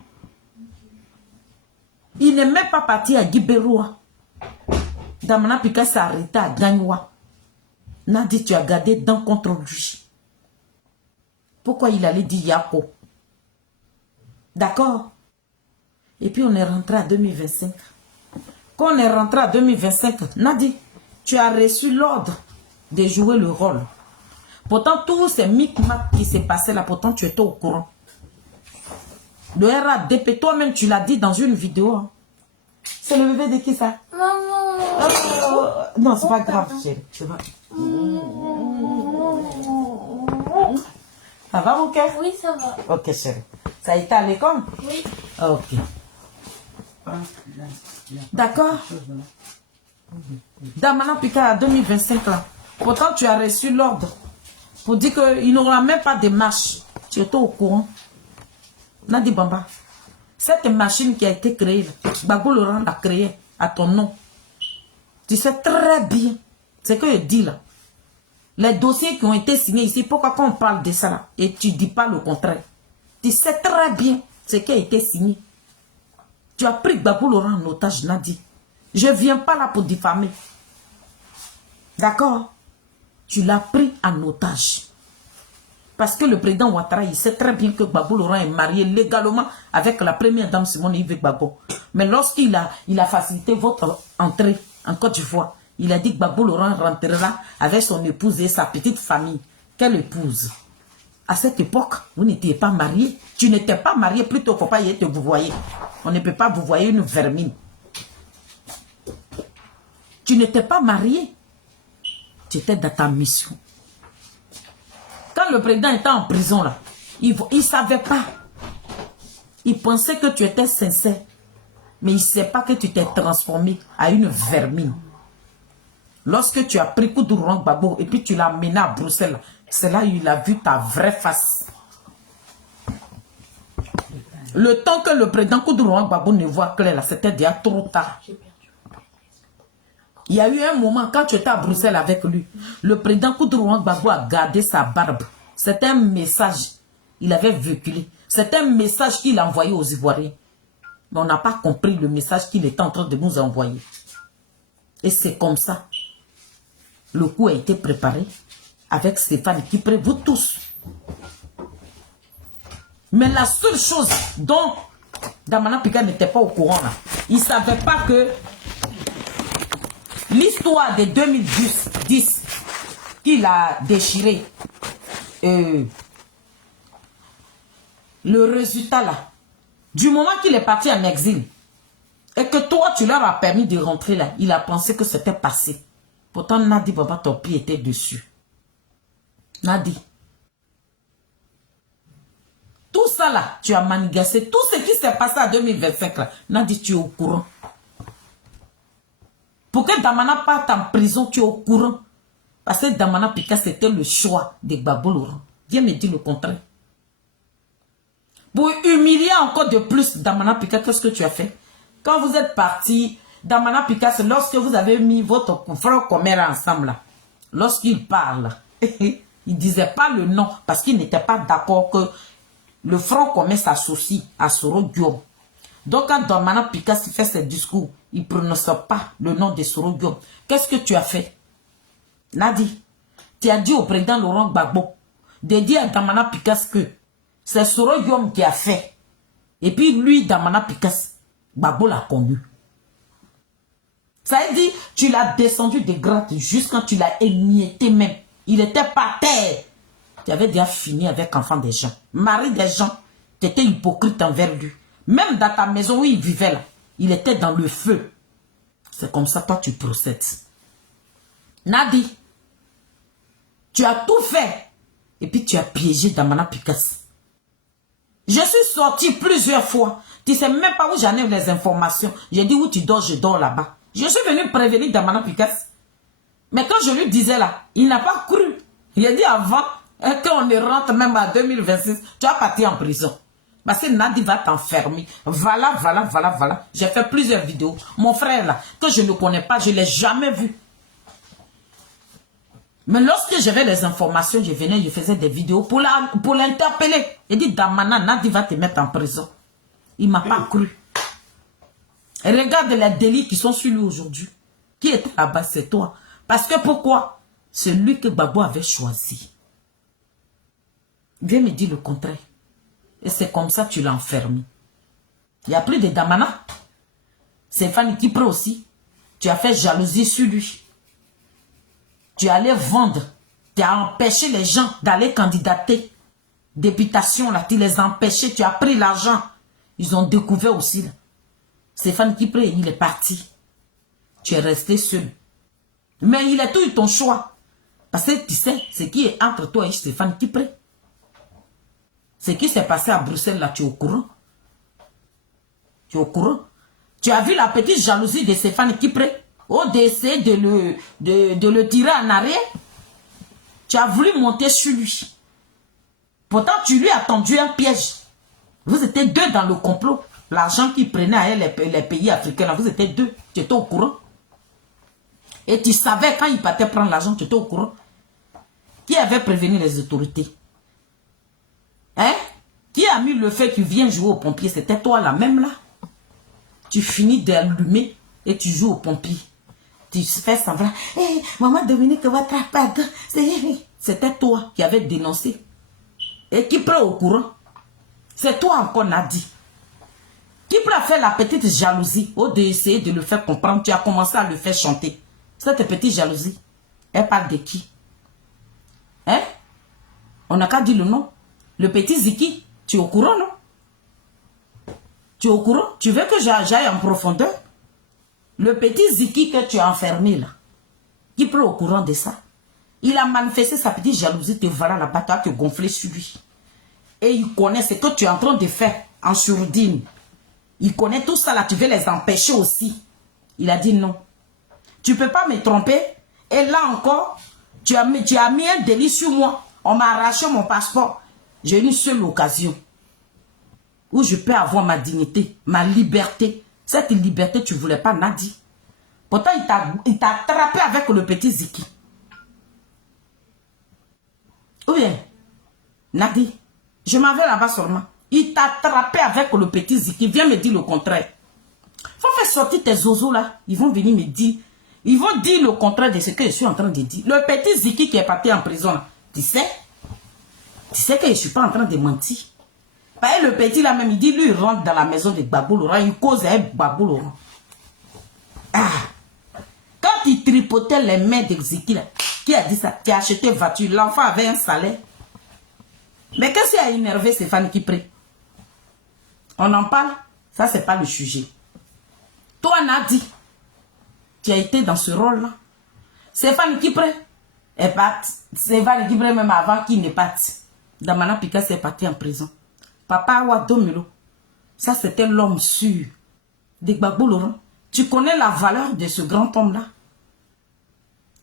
Il n'est même pas parti à Guibéroua. Damana Pika s'est arrêté à Gagnoua. Nadi, tu as gardé dents contre lui. Pourquoi il allait dire Yako? D'accord? Et puis on est rentré à 2025. Quand on est rentré à 2025, Nadi, tu as reçu l'ordre de jouer le rôle. Pourtant, tous ces micmacs qui s'est passé là, pourtant tu étais au courant. Le RADP, toi-même tu l'as dit dans une vidéo. Hein. C'est le bébé de qui ça? Maman. Non, c'est pas grave, chérie. Ça va mon cœur? Oui, ça va. Ok, chérie. Ça a été à l'école? Oui. Ok. D'accord. Damana Pika à 2025 là. Pourtant, tu as reçu l'ordre pour dire qu'il n'aura même pas de marche. Tu étais au courant. Nadi Bamba. Cette machine qui a été créée, Gbagbo Laurent l'a créée à ton nom. Tu sais très bien ce que je dis là. Les dossiers qui ont été signés ici, pourquoi quand on parle de ça là, et tu ne dis pas le contraire? Tu sais très bien ce qui a été signé. Tu as pris Gbagbo Laurent en otage, Nadi. Je ne viens pas là pour diffamer. D'accord? Tu l'as pris en otage. Parce que le président Ouattara, il sait très bien que Gbagbo Laurent est marié légalement avec la première dame Simone Yves Gbagbo. Mais lorsqu'il a facilité votre entrée en Côte d'Ivoire, il a dit que Gbagbo Laurent rentrera avec son épouse et sa petite famille. Quelle épouse? À cette époque, vous n'étiez pas marié. Tu n'étais pas marié, plutôt il ne faut pas y être vous voyez. On ne peut pas vous voyer une vermine. Tu n'étais pas marié. Tu étais dans ta mission. Quand le président était en prison, là, il ne savait pas. Il pensait que tu étais sincère. Mais il ne sait pas que tu t'es transformé à une vermine. Lorsque tu as pris Koudouran Gbagbo et puis tu l'as mené à Bruxelles, c'est là qu'il a vu ta vraie face. Le temps que le président Koudouran Gbagbo ne voit clair, c'était déjà trop tard. Il y a eu un moment, quand tu étais à Bruxelles avec lui, le président Koudouran Gbagbo a gardé sa barbe. C'était un message. Il avait véhiculé. C'était un message qu'il a envoyé aux Ivoiriens. Mais on n'a pas compris le message qu'il était en train de nous envoyer. Et c'est comme ça. Le coup a été préparé avec Stéphane Kipré, vous tous. Mais la seule chose dont Damana Pika n'était pas au courant, là, il ne savait pas que l'histoire de 2010 qu'il a déchiré, le résultat là, du moment qu'il est parti en exil, et que toi tu leur as permis de rentrer là, il a pensé que c'était passé. Pourtant Nadi Baba, ton pied était dessus. Nadi. Tout ça là, tu as manigassé. Tout ce qui s'est passé en 2025 là, Nadi, tu es au courant. Pour que Damana parte en prison, tu es au courant. Parce que Damana Pika, c'était le choix de Gbagbo Laurent. Viens me dire le contraire. Pour humilier encore de plus Damana Pika, qu'est-ce que tu as fait? Quand vous êtes parti, Damana Pika, c'est lorsque vous avez mis votre frère commun ensemble, là, lorsqu'il parle, il ne disait pas le nom parce qu'il n'était pas d'accord que le front commun s'associe à Soro Diom. Donc quand Damana Pika fait ses discours, il ne prononce pas le nom de Soro Diom. Qu'est-ce que tu as fait? Nadi, tu as dit au président Laurent Gbagbo de dire à Damana Pika que c'est Soro Diom qui a fait. Et puis lui, Damana Pika, Gbagbo l'a connu. Ça veut dire, tu l'as descendu de grade jusqu'à quand tu l'as émietté même. Il était par terre. Tu avais déjà fini avec enfant des gens. Mari des gens, tu étais hypocrite envers lui. Même dans ta maison où il vivait là, il était dans le feu. C'est comme ça, toi, tu procèdes. Nadi, tu as tout fait. Et puis tu as piégé Damana Pikas. Je suis sorti plusieurs fois. Tu ne sais même pas où j'en ai les informations. J'ai dit où tu dors, je dors là-bas. Je suis venu prévenir Damana Pikas. Mais quand je lui disais là, il n'a pas cru. Il a dit avant, quand on rentre même à 2026, tu vas partir en prison. Parce que Nadi va t'enfermer. Voilà. J'ai fait plusieurs vidéos. Mon frère là, que je ne connais pas, je ne l'ai jamais vu. Mais lorsque j'avais les informations, je venais, je faisais des vidéos pour l'interpeller. Il dit, Damana, Nadi va te mettre en prison. Il ne m'a pas cru. Regarde les délits qui sont sur lui aujourd'hui. Qui est là-bas, c'est toi. Parce que pourquoi? C'est lui que Gbagbo avait choisi. Viens me dire le contraire. Et c'est comme ça que tu l'as enfermé. Il n'y a plus de Damana. C'est Fanny qui prend aussi. Tu as fait jalousie sur lui. Tu allais vendre. Tu as empêché les gens d'aller candidater. Députation, là, tu les as empêchés. Tu as pris l'argent. Ils ont découvert aussi. Là. Stéphane Kipré, il est parti. Tu es resté seul. Mais il a tout eu ton choix. Parce que tu sais, ce qui est entre toi et Stéphane Kipré. Ce qui s'est passé à Bruxelles, là, tu es au courant. Tu es au courant. Tu as vu la petite jalousie de Stéphane Kipré. Au d'essayer de le tirer en arrière. Tu as voulu monter sur lui. Pourtant, tu lui as tendu un piège. Vous étiez deux dans le complot. L'argent qu'il prenait à elle, les pays africains, là, vous étiez deux. Tu étais au courant. Et tu savais quand il partait prendre l'argent, tu étais au courant. Qui avait prévenu les autorités? Hein? Qui a mis le fait qu'il vienne jouer au pompier? C'était toi là, même là. Tu finis d'allumer et tu joues au pompier. Tu fais semblant. Hey, maman Dominique, votre pardon. C'était toi qui avais dénoncé. Et qui prend au courant? C'est toi encore, Nadi. Qui peut faire la petite jalousie au d'essayer de le faire comprendre? Tu as commencé à le faire chanter. Cette petite jalousie, elle parle de qui? Hein? On n'a qu'à dire le nom. Le petit Ziki, tu es au courant, non? Tu es au courant? Tu veux que j'aille en profondeur? Le petit Ziki que tu as enfermé là, qui peut au courant de ça? Il a manifesté sa petite jalousie, te voilà là-bas, tu as te gonfler sur lui. Et il connaît ce que tu es en train de faire en sourdine. Il connaît tout ça là, tu veux les empêcher aussi. Il a dit non. Tu ne peux pas me tromper. Et là encore, tu as mis un délit sur moi. On m'a arraché mon passeport. J'ai une seule occasion où je peux avoir ma dignité, ma liberté. Cette liberté, tu ne voulais pas, Nadi. Pourtant, il t'a attrapé avec le petit Ziki. Ou bien, Nadi, je m'en vais là-bas seulement. Il t'a attrapé avec le petit Ziki. Viens me dire le contraire. Faut faire sortir tes zozos là. Ils vont venir me dire. Ils vont dire le contraire de ce que je suis en train de dire. Le petit Ziki qui est parti en prison là. Tu sais que je ne suis pas en train de mentir. Parce que le petit là même, il dit, lui, il rentre dans la maison de Gbagbo Laurent. Il cause avec Gbagbo Laurent. Ah. Quand il tripotait les mains de Ziki là, qui a dit ça? Tu as acheté voiture. L'enfant avait un salaire. Mais qu'est-ce qui a énervé Stéphane Kipré? On en parle? Ça, c'est pas le sujet. Toi, Nadi, tu as été dans ce rôle-là. Stéphane Kipré est parti. Stéphane Kipré, même avant qu'il n'est parti. Damana Picasso est parti en prison. Papa Awa Domelo, ça c'était l'homme sûr de Gbagbo Laurent. Tu connais la valeur de ce grand homme-là?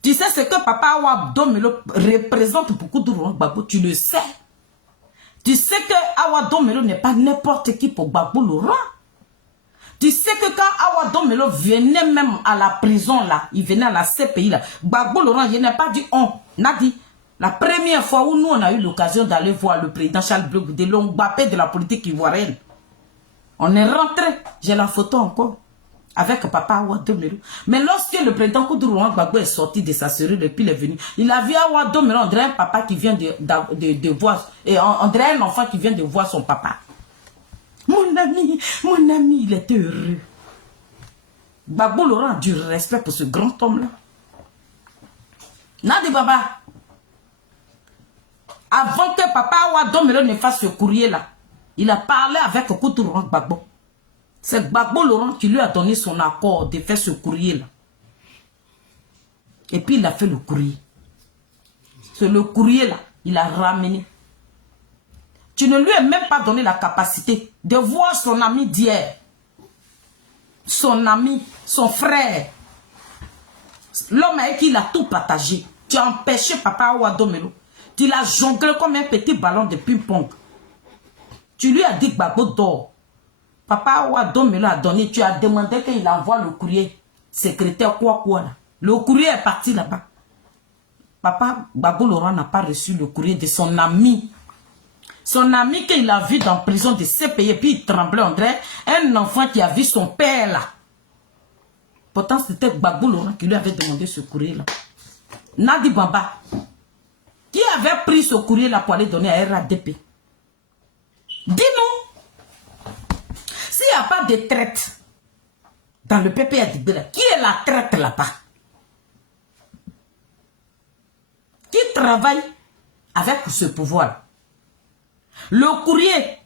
Tu sais ce que Papa Awa Domelo représente pour Laurent Gbagbo? Tu le sais. Tu sais que Awa Domelo n'est pas n'importe qui pour Gbagbo Laurent. Tu sais que quand Awa Domelo venait même à la prison là, il venait à la CPI là, Gbagbo Laurent, je n'ai pas dit on, n'a dit. La première fois où nous on a eu l'occasion d'aller voir le président Charles Blé Goudé, l'Mbappé de la politique ivoirienne, on est rentré, j'ai la photo encore, avec Papa Awa Domelo. Mais lorsque le président Laurent Gbagbo est sorti de sa serrure et puis il est venu, il a vu Awa Domelo, on dirait un papa qui vient de voir, et on dirait un enfant qui vient de voir son papa. Mon ami, il était heureux. Gbagbo Laurent a du respect pour ce grand homme-là. Nadi Baba, avant que Papa Awa Domelo ne fasse ce courrier-là, il a parlé avec Laurent Gbagbo. C'est Gbagbo Laurent qui lui a donné son accord de faire ce courrier-là. Et puis il a fait le courrier. C'est le courrier-là, il a ramené. Tu ne lui as même pas donné la capacité de voir son ami d'hier. Son ami, son frère. L'homme avec qui il a tout partagé. Tu as empêché Papa Awa Domelo. Tu l'as jonglé comme un petit ballon de ping-pong. Tu lui as dit Gbagbo dort. Papa Awa Domelo a donné. Tu as demandé qu'il envoie le courrier. Secrétaire quoi là. Le courrier est parti là-bas. Papa Gbagbo Laurent n'a pas reçu le courrier de son ami. Son ami qu'il a vu dans la prison de CPI. Et puis il tremblait. On dirait un enfant qui a vu son père là. Pourtant, c'était Gbagbo Laurent qui lui avait demandé ce courrier-là. Nadi Bamba, qui avait pris ce courrier-là pour aller donner à RADP. Dis-nous, s'il n'y a pas de traite dans le PPADB, qui est la traite là-bas? Qui travaille avec ce pouvoir? Le courrier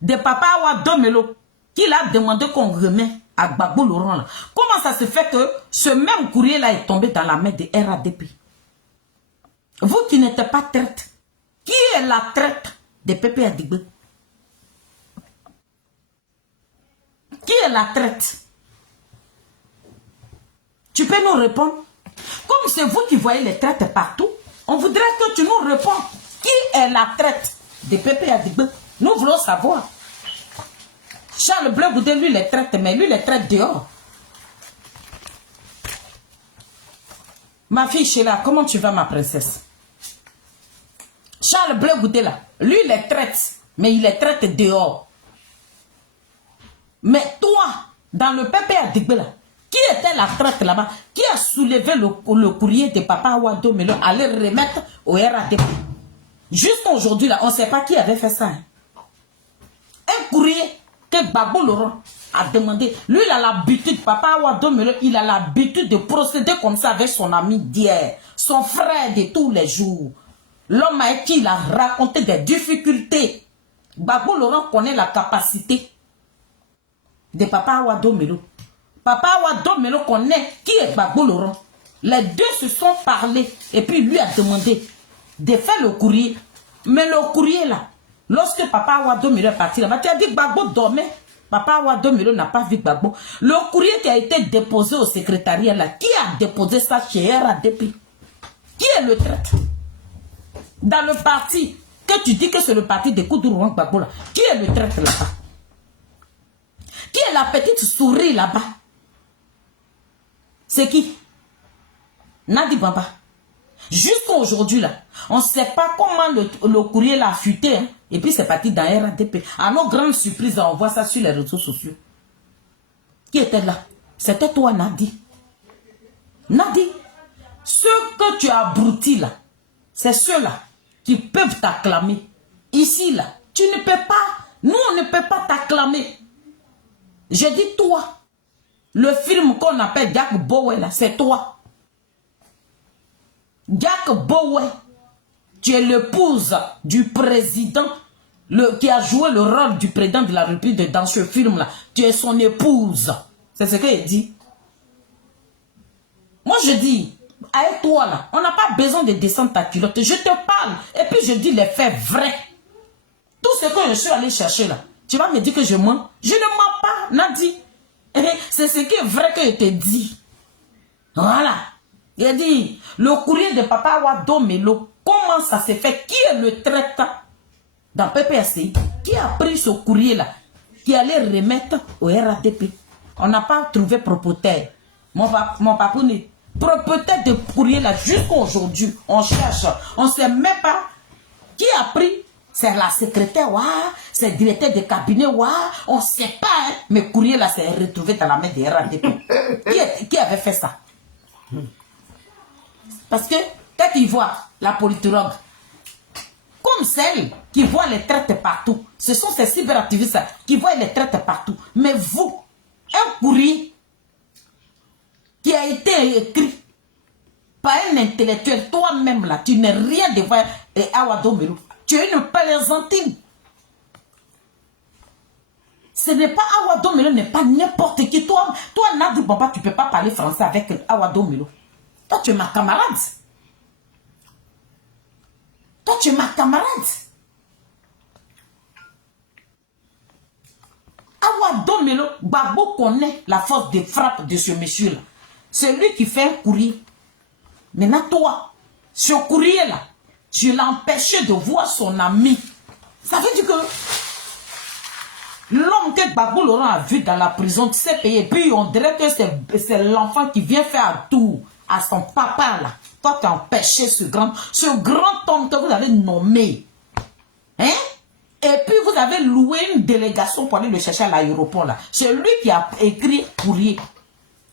de Papa Awa Domelo, qu'il a demandé qu'on remet à Gbagbo Laurent là. Comment ça se fait que ce même courrier là est tombé dans la main de RADP? Vous qui n'êtes pas traite, qui est la traite de PPADB? Qui est la traite? Tu peux nous répondre? Comme c'est vous qui voyez les traites partout, on voudrait que tu nous répondes. Qui est la traite de PPADB? Nous voulons savoir. Charles Bleu Goudé, lui, les traite, mais lui, les traite dehors. Ma fille Sheila, comment tu vas, ma princesse? Charles Bleu Goudé, là, lui, les traite, mais il les traite dehors. Mais toi, dans le PPADB, là, qui était la traite là-bas? Qui a soulevé le courrier de Papa Awa Domelo à le remettre au RADP? Jusqu'à aujourd'hui, là, on ne sait pas qui avait fait ça. Hein. Un courrier que Gbagbo Laurent a demandé. Lui, il a l'habitude, Papa Awa Domelo, il a l'habitude de procéder comme ça avec son ami d'hier, son frère de tous les jours. L'homme à qui il a raconté des difficultés. Gbagbo Laurent connaît la capacité de Papa Awa Domelo. Papa Awa Domelo connaît qui est Gbagbo Laurent. Les deux se sont parlé et puis lui a demandé de faire le courrier. Mais le courrier là, lorsque Papa Awa Domelo est parti là-bas, tu as dit Gbagbo dormait. Papa Awa Domelo n'a pas vu Gbagbo. Le courrier qui a été déposé au secrétariat là, qui a déposé ça chez RADP? Qui est le traître? Dans le parti, que tu dis que c'est le parti de Koudourou Gbagbo là, qui est le traître là-bas? Qui est la petite souris là-bas? C'est qui? Nadi Bamba. Jusqu'à aujourd'hui, là, on ne sait pas comment le courrier l'a fuité. Hein, et puis c'est parti dans RADP. À nos grandes surprises, on voit ça sur les réseaux sociaux. Qui était là? C'était toi, Nadi. Nadi, ceux que tu as abrutis là, c'est ceux-là qui peuvent t'acclamer. Ici, là, tu ne peux pas. Nous, on ne peut pas t'acclamer. Je dis toi. Le film qu'on appelle Jack Bowen, là, c'est toi. Jack Bowen, tu es l'épouse du président qui a joué le rôle du président de la République dans ce film-là. Tu es son épouse. C'est ce qu'il dit. Moi, je dis, avec toi, là, on n'a pas besoin de descendre ta culotte. Je te parle. Et puis, je dis les faits vrais. Tout ce que je suis allé chercher, là, tu vas me dire que je mens. Je ne mens pas, Nadi. C'est ce qui est vrai que je te dis. Voilà. Il a dit, le courrier de Papa Awa Domelo, comment ça s'est fait? Qui est le traitant dans PPSI? Qui a pris ce courrier-là? Qui allait remettre au RADP? On n'a pas trouvé propriétaire. Mon papouni, propriétaire de courrier-là, jusqu'à aujourd'hui, on cherche. On ne sait même pas qui a pris. C'est la secrétaire, c'est le directeur de cabinet, on ne sait pas, hein, mais courrier là s'est retrouvé dans la main des RADP. Qui avait fait ça? Parce que quand ils voient la politologue, comme celle qui voit les traites partout, ce sont ces cyberactivistes qui voient les traites partout. Mais vous, un courrier qui a été écrit par un intellectuel, toi-même là, tu n'es rien devant Awa Domelo. Tu es une plaisantine. Ce n'est pas Awa Domelo, n'est pas n'importe qui. Toi, Nadi Bamba, tu ne peux pas parler français avec Awa Domelo. Toi, tu es ma camarade. Toi, tu es ma camarade. Awa Domelo, Gbagbo connaît la force de frappe de ce monsieur-là. C'est lui qui fait un courrier. Maintenant, toi, ce courrier-là, tu l'as empêché de voir son ami. Ça veut dire que l'homme que Gbagbo Laurent a vu dans la prison, tu sais payer. Puis on dirait que c'est l'enfant qui vient faire un tour à son papa là. Toi, tu as empêché ce grand homme que vous avez nommé. Hein? Et puis vous avez loué une délégation pour aller le chercher à l'aéroport là. C'est lui qui a écrit courrier.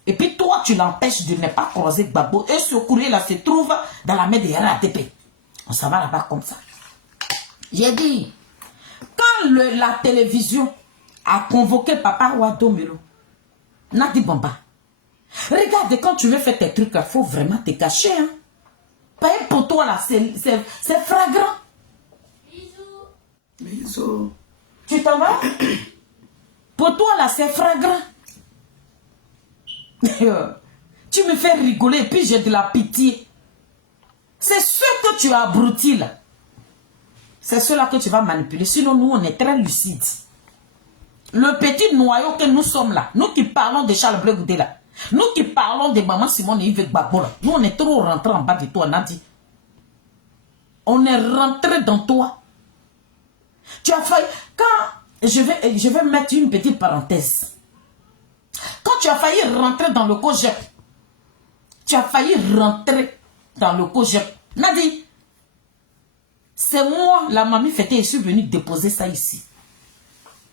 Et puis Toi, tu l'empêches de ne pas croiser Gbagbo. Et ce courrier-là se trouve dans la main de RATP. On s'en va là-bas comme ça. J'ai dit, quand la télévision a convoqué Papa Ouaddomelo, Nadi Bamba, regarde, quand tu veux faire tes trucs, il faut vraiment te cacher. Hein. Pour toi, là, c'est flagrant. Bisous. Tu t'en vas? Pour toi, là, c'est flagrant. Tu me fais rigoler et puis j'ai de la pitié. C'est ce que tu as abruti, là. C'est cela que tu vas manipuler. Sinon, nous, on est très lucides. Le petit noyau que nous sommes là, nous qui parlons de Charles Blé Goudé là, nous qui parlons de Maman Simone et Yves Gbagbo là, nous, on est trop rentrés en bas de toi, Nadi. On est rentré dans toi. Tu as failli... Quand je vais mettre une petite parenthèse. Quand tu as failli rentrer dans le COJEP, tu as failli rentrer dans le COJEP. Nadi, c'est moi, la mamie fêtée, je suis venue déposer ça ici.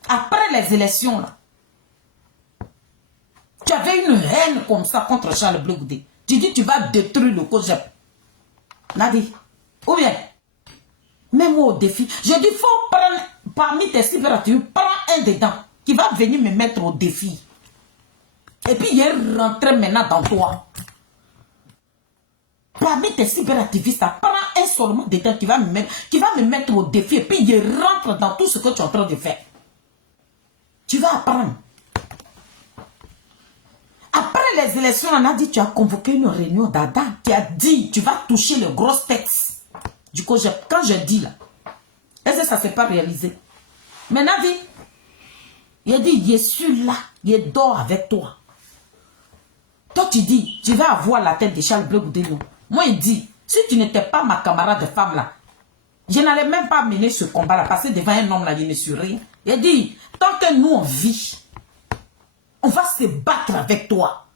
Après les élections, là, tu avais une haine comme ça contre Charles Blé Goudé. Tu dis tu vas détruire le COJEP. Nadi, ou bien, mets-moi au défi. Je dis, il faut prendre parmi tes cyberactifs, prends un dedans qui va venir me mettre au défi. Et puis il est rentré maintenant dans toi. Parmi tes cyberactivistes, prends un seulement dedans qui va me mettre au défi. Et puis il rentre dans tout ce que tu es en train de faire. Tu vas apprendre. Après les élections, on a dit, tu as convoqué une réunion d'Ada. Tu as dit, tu vas toucher les grosses têtes. Du coup, quand je dis là, est-ce que ça ne s'est pas réalisé? Maintenant, il a dit, je suis là, je dors avec toi. Toi, tu dis, tu vas avoir la tête de Charles Blé Goudé. Moi, il dit, si tu n'étais pas ma camarade de femme là, je n'allais même pas mener ce combat là, parce que devant un homme là, je ne suis rien. Il a dit, tant que nous on vit, on va se battre avec toi.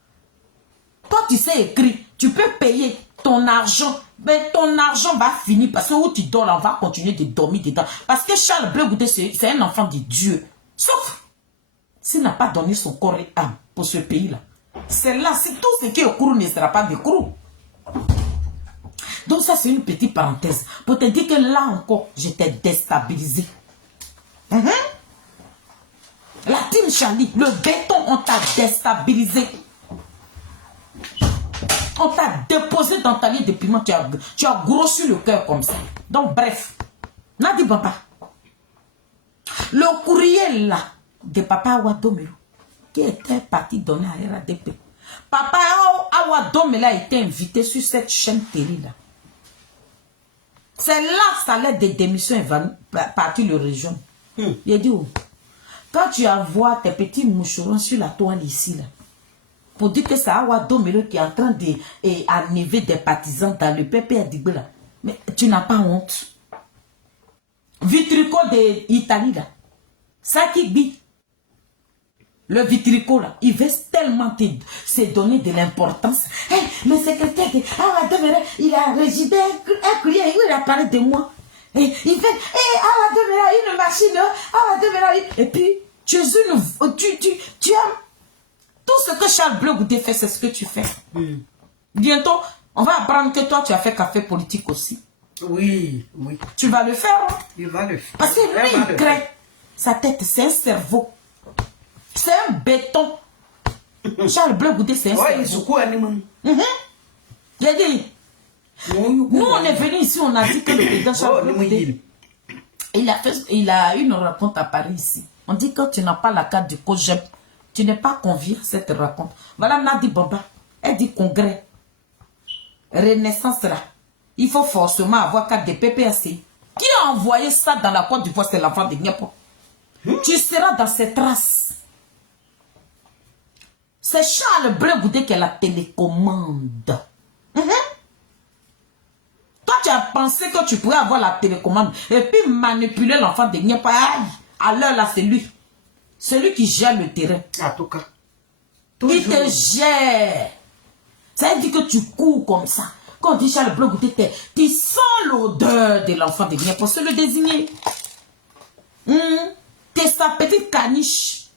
Toi, tu sais écrire, tu peux payer ton argent, mais ton argent va finir parce que où tu dors là, on va continuer de dormir dedans. Parce que Charles Blé Goudé, c'est un enfant de Dieu. Sauf s'il n'a pas donné son corps et âme pour ce pays-là. C'est là, c'est tout ce qui est au courant ne sera pas de courant. Donc ça, c'est une petite parenthèse. Pour te dire que là encore, j'étais déstabilisé. La team Charlie, le béton, on t'a déstabilisé. On t'a déposé dans ta lit de piment. Tu as grossi le cœur comme ça. Donc bref, Nadi Bamba, le courrier là de Papa Ouaddomelo qui était parti donner à RADP. Papa Ouaddomelo a été invité sur cette chaîne télé là. C'est là sa lettre de démission est partie le région. Il a dit, oh, quand tu envoies tes petits moucherons sur la toile ici, là, pour dire que c'est Ouaddomelo qui est en train d'enlever des partisans dans le PPR d'Igbe là, mais tu n'as pas honte. Vitrico d'Italie là, ça qui dit, le vitrico là, il veut tellement se donner de l'importance. Hey, le secrétaire de Ouaddomelo, il a résidé un courrier, il a parlé de moi. Et il fait, hey, Ouaddomelo, une machine, Ouaddomelo, et puis, tu aimes tout ce que Charles Blé Goudé fait, c'est ce que tu fais. Bientôt, on va apprendre que toi, tu as fait café politique aussi. Oui, oui. Tu vas le faire. Hein? Il va le faire. Parce que lui, il crée. Sa tête, c'est un cerveau. C'est un béton. Charles Blé Goudé, c'est un cerveau. J'ai dit, nous, on est venus ici, on a dit que le président Charles Blé Goudé, il a une rencontre à Paris ici. On dit que tu n'as pas la carte du COJEP, tu n'es pas convié à cette rencontre. Voilà Nadi Bamba, elle dit congrès, renaissance là. Il faut forcément avoir carte de PPAC. Qui a envoyé ça dans la Côte d'Ivoire? C'est l'enfant de Gnepo. Tu seras dans ses traces. C'est Charles Blé Goudé qui a la télécommande. Toi, tu as pensé que tu pourrais avoir la télécommande et puis manipuler l'enfant de Gnepo. À l'heure là, c'est lui. Celui qui gère le terrain. En tout cas. Il te gère. Ça veut dire que tu cours comme ça. Quand on dit Charles Blé Goudé, tu sens l'odeur de l'enfant de Gnepo. C'est le désigné. T'es sa petite caniche.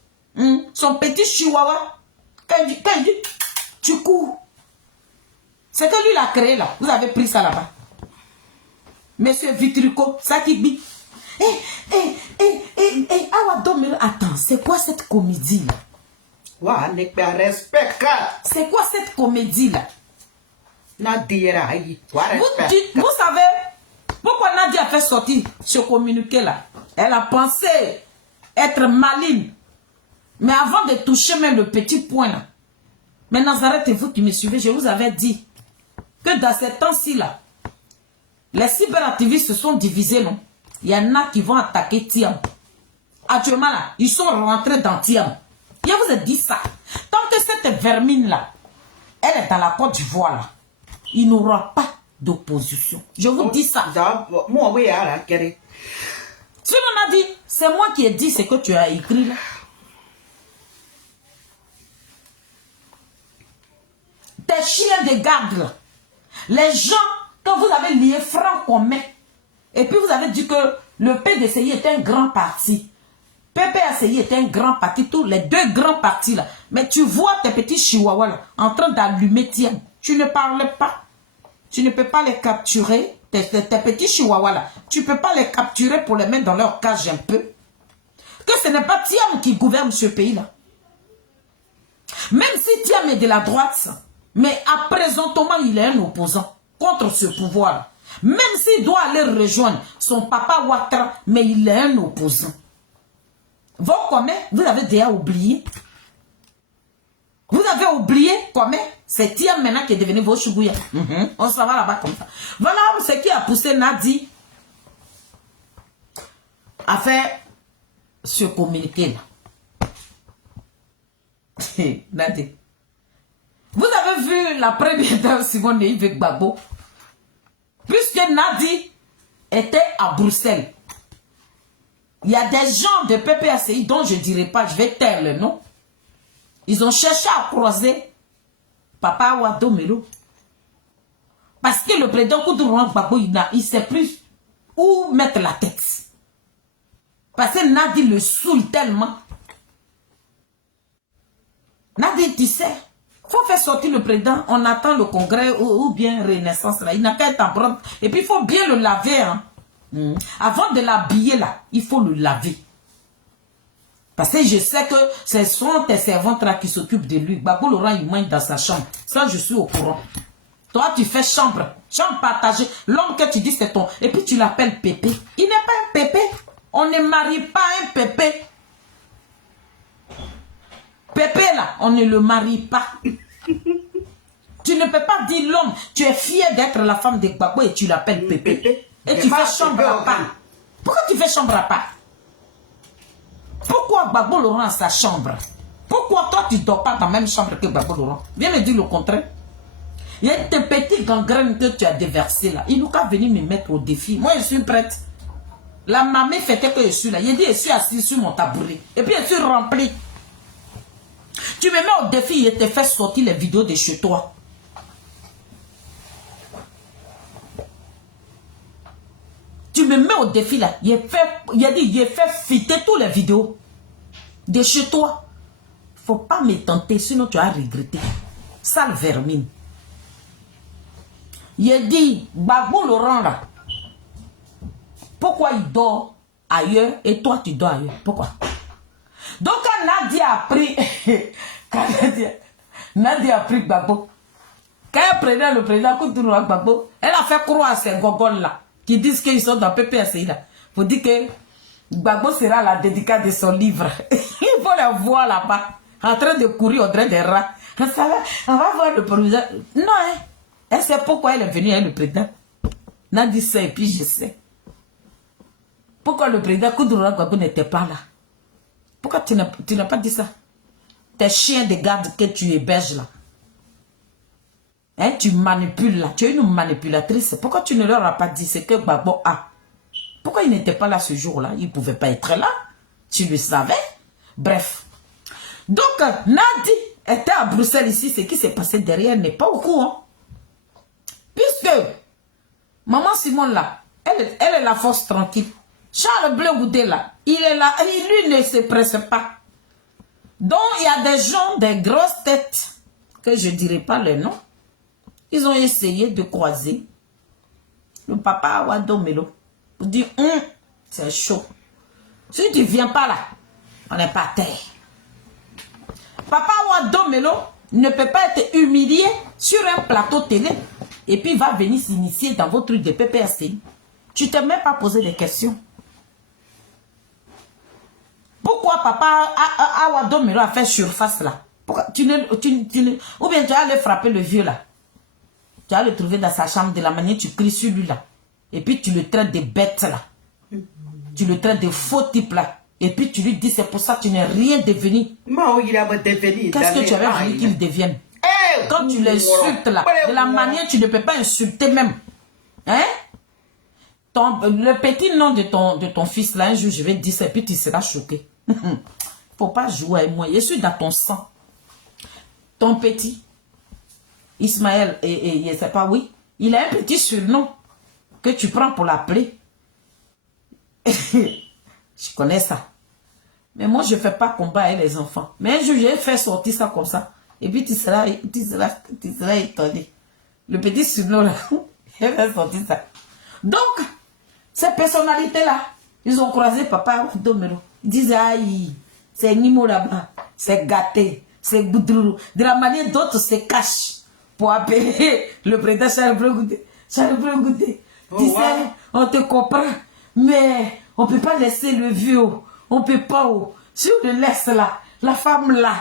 Son petit chihuahua. Quand il dit, Tu cours. C'est que lui l'a créé là. Vous avez pris ça là-bas. Monsieur Vitrico, ça qui dit. Attends, c'est quoi cette comédie là? C'est quoi cette comédie là? Vous savez pourquoi Nadia a fait sortir ce communiqué là? Elle a pensé être maligne. Mais avant de toucher même le petit point là. Mais Nazareth et vous qui me suivez, je vous avais dit que dans ces temps-ci là, les cyberactivistes se sont divisés, non? Il y en a qui vont attaquer Thiam. Actuellement là, ils sont rentrés dans Thiam. Je vous ai dit ça. Tant que cette vermine là, elle est dans la Côte d'Ivoire là, il n'y aura pas d'opposition. Je vous dis ça. Sinon on a dit, c'est moi qui ai dit ce que tu as écrit là. Tes chiens de garde là. Les gens, quand vous avez lié franc commun, et puis vous avez dit que le PDCI est un grand parti, PPACI est un grand parti, tous les deux grands partis là. Mais tu vois tes petits chihuahuas là, en train d'allumer Thiam. Tu ne parles pas. Tu ne peux pas les capturer. Tes petits chihuahuas là. Tu ne peux pas les capturer pour les mettre dans leur cage un peu. Que ce n'est pas Thiam qui gouverne ce pays là. Même si Thiam est de la droite, mais à présentement il est un opposant contre ce pouvoir là. Même s'il doit aller rejoindre son papa Ouattara, mais il est un opposant. Vous comment vous avez déjà oublié. Vous avez oublié comment c'est Thiam maintenant qui est devenu vos chougouya. On s'en va là-bas comme ça. Voilà ce qui a poussé Nadi à faire ce communiqué là. Nadi. Vous avez vu la première dame Simone Yves Gbagbo. Puisque Nadi était à Bruxelles. Il y a des gens de PPACI dont je ne dirai pas, je vais taire le nom. Ils ont cherché à croiser Papa Wado Melo. Parce que le président Koudourou Gbagbo, il ne sait plus où mettre la tête. Parce que Nadi le saoule tellement. Nadi, tu sais, il faut faire sortir le président. On attend le congrès ou bien Renaissance. Là. Il n'a qu'à être en prendre. Et puis il faut bien le laver. Hein. Avant de l'habiller là, il faut le laver. Parce que je sais que ce sont tes servantes là qui s'occupent de lui. Gbagbo Laurent, il mange dans sa chambre. Ça, je suis au courant. Toi, tu fais chambre partagée. L'homme que tu dis, c'est ton... Et puis tu l'appelles Pépé. Il n'est pas un Pépé. On ne marie pas un Pépé. Pépé là, on ne le marie pas. Tu ne peux pas dire l'homme. Tu es fier d'être la femme de Gbagbo et tu l'appelles Pépé. Et tu fais chambre à part. Pourquoi tu fais chambre à part? Pourquoi Gbagbo Laurent a sa chambre? Pourquoi toi tu ne dors pas dans la même chambre que Gbagbo Laurent? Viens me dire le contraire. Il y a tes petits gangrènes que tu as déversés là. Il nous a venu me mettre au défi. Moi je suis prête. La mamie fêtait que je suis là. Il dit je suis assis sur mon tabouret. Et puis je suis rempli. Tu me mets au défi, il te fait sortir les vidéos de chez toi. Tu me mets au défi là. Il a dit, il fait fitter toutes les vidéos de chez toi. Faut pas me tenter, sinon tu vas regretter. Sale vermine. Il a dit, Gbagbo Laurent là. Pourquoi il dort ailleurs et toi tu dors ailleurs? Pourquoi? Donc quand Nadia a pris, Nadia a pris Gbagbo. Quand elle prenait le président Koudourou Gbagbo, elle a fait croire à ces gogoles là. Qui disent qu'ils sont dans PPACI là. Faut dire que Gbagbo sera la dédicace de son livre. Il faut les voir là-bas. En train de courir au train des rats. Ça va, on va voir le président. Non, hein. Elle sait pourquoi elle est venue avec le président. Nadi sait et puis je sais. Pourquoi le président Koudourou Gbagbo n'était pas là? Pourquoi tu n'as pas dit ça? Tes chiens de garde que tu héberges là. Hein, tu manipules là. Tu es une manipulatrice. Pourquoi tu ne leur as pas dit ce que Gbagbo a? Pourquoi il n'était pas là ce jour-là? Il ne pouvait pas être là. Tu le savais. Bref. Donc, Nadi était à Bruxelles ici. Ce qui s'est passé derrière n'est pas au courant. Puisque Maman Simone là, elle est la force tranquille. Charles Bleu Goudé là, il est là. Et lui ne se presse pas. Donc, il y a des gens, des grosses têtes que je ne dirai pas le nom, ils ont essayé de croiser le papa Awa Domelo pour dire, c'est chaud. Si tu ne viens pas là, on n'est pas à terre. Papa Awa Domelo ne peut pas être humilié sur un plateau télé et puis va venir s'initier dans vos trucs de PPRC. Tu ne t'es même pas posé des questions. Pourquoi papa Awa Domelo a fait surface là? Pourquoi, ou bien tu as allé frapper le vieux là. Tu as le trouver dans sa chambre de la manière tu cries sur lui là. Et puis tu le traites de bête là. Tu le traites de faux type là. Et puis tu lui dis c'est pour ça que tu n'es rien devenu. Qu'est-ce que tu avais voulu qu'il devienne? Quand tu l'insultes là, de la manière tu ne peux pas insulter même. Hein? Le petit nom de ton fils là, un jour je vais te dire ça et puis tu seras choqué. Faut pas jouer avec moi. Je suis dans ton sang. Ton petit, Ismaël, et je sais pas, oui, il a un petit surnom que tu prends pour l'appeler. Je connais ça. Mais moi, je ne fais pas combat avec les enfants. Mais un jour, je vais faire sortir ça comme ça. Et puis, tu seras étonné. Le petit surnom là, je vais faire sortir ça. Donc, ces personnalités-là, ils ont croisé papa Domelo. Ils disent, aïe, c'est Nimo là-bas, c'est gâté, c'est Boudroulou. De la manière d'autres se cachent pour appeler le président Charles Goudé. Charles Goudé, tu sais, on te comprend, mais on ne peut pas laisser le vieux, on ne peut pas. Si on le laisse là, la femme là,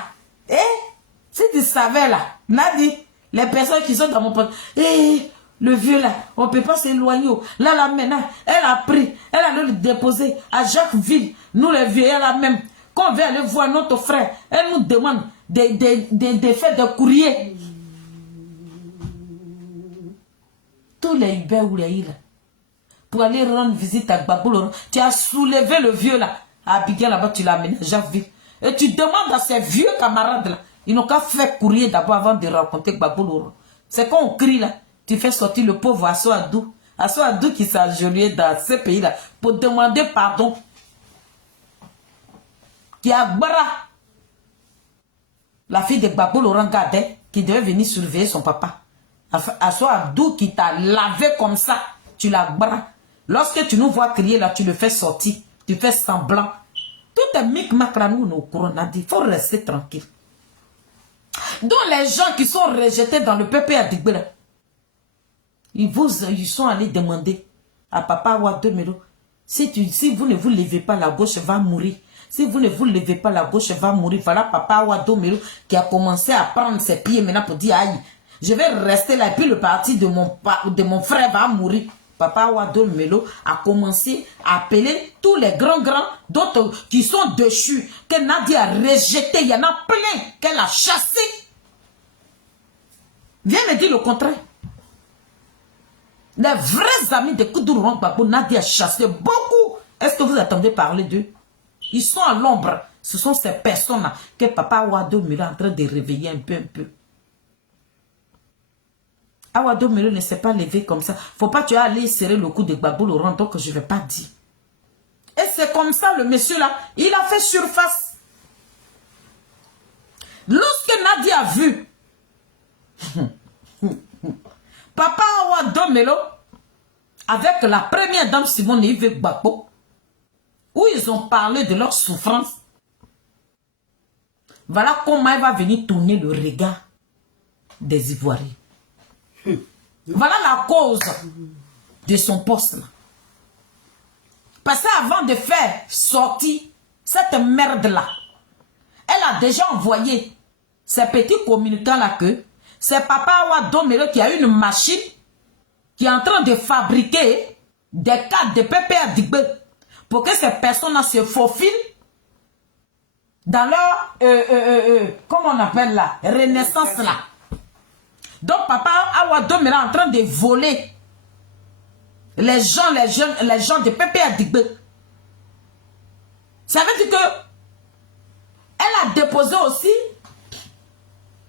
si tu savais là, Nadi, les personnes qui sont dans mon pote, le vieux là, on ne peut pas s'éloigner. Là, maintenant, elle a pris, elle a le déposé à Jacquesville. Nous les vieux, elle a même, quand on veut aller voir notre frère, elle nous demande des faits de courrier. Tous les Uber ou les îles, pour aller rendre visite à Gbagbo, tu as soulevé le vieux là, à Abidjan là-bas, tu l'as amené à Jacquesville. Et tu demandes à ces vieux camarades là, ils n'ont qu'à faire courrier d'abord avant de rencontrer Gbagbo. C'est quand on crie là, tu fais sortir le pauvre Asso Adou. Asso Adou qui s'est agenouillé dans ce pays-là pour demander pardon. Qui a Gbara, la fille de Gbagbo Laurent Gadet, qui devait venir surveiller son papa. Asso Adou qui t'a lavé comme ça, tu l'as Gbara. Lorsque tu nous vois crier là, tu le fais sortir, tu fais semblant. Tout est micmac là, nous, nos courants, il faut rester tranquille. Donc les gens qui sont rejetés dans le PPA d'Igbela, ils sont allés demander à papa Awa Domelo, si vous ne vous levez pas, la gauche va mourir. Si vous ne vous levez pas, la gauche va mourir. Voilà papa Awa Domelo qui a commencé à prendre ses pieds maintenant pour dire, aïe, je vais rester là et puis le parti de mon frère va mourir. Papa Awa Domelo a commencé à appeler tous les grands, d'autres qui sont déchus, que Nadia a rejeté. Il y en a plein qu'elle a chassé. Viens me dire le contraire. Les vrais amis de Koudourou Gbagbo, Nadia a chassé beaucoup. Est-ce que vous attendez parler d'eux? Ils sont à l'ombre. Ce sont ces personnes-là que papa Awa Domelo est en train de réveiller un peu. Awa Domelo ne s'est pas levé comme ça. Faut pas tu aller serrer le cou de Gbagbo Laurent, donc je ne vais pas dire. Et c'est comme ça, le monsieur là, il a fait surface. Lorsque Nadia a vu papa Awa Domelo avec la première dame Simone Yves Gbagbo, où ils ont parlé de leur souffrance, voilà comment elle va venir tourner le regard des Ivoiriens. Voilà la cause de son poste là. Parce qu'avant de faire sortir cette merde là, elle a déjà envoyé ces petits communicants là que c'est papa Awa Domelo qui a une machine qui est en train de fabriquer des cartes de PPA d'Igbe pour que ces personnes là se faufilent dans leur comment on appelle là, renaissance là. Donc papa Awa Domelo est en train de voler les gens de PPA d'Igbe. Ça veut dire que elle a déposé aussi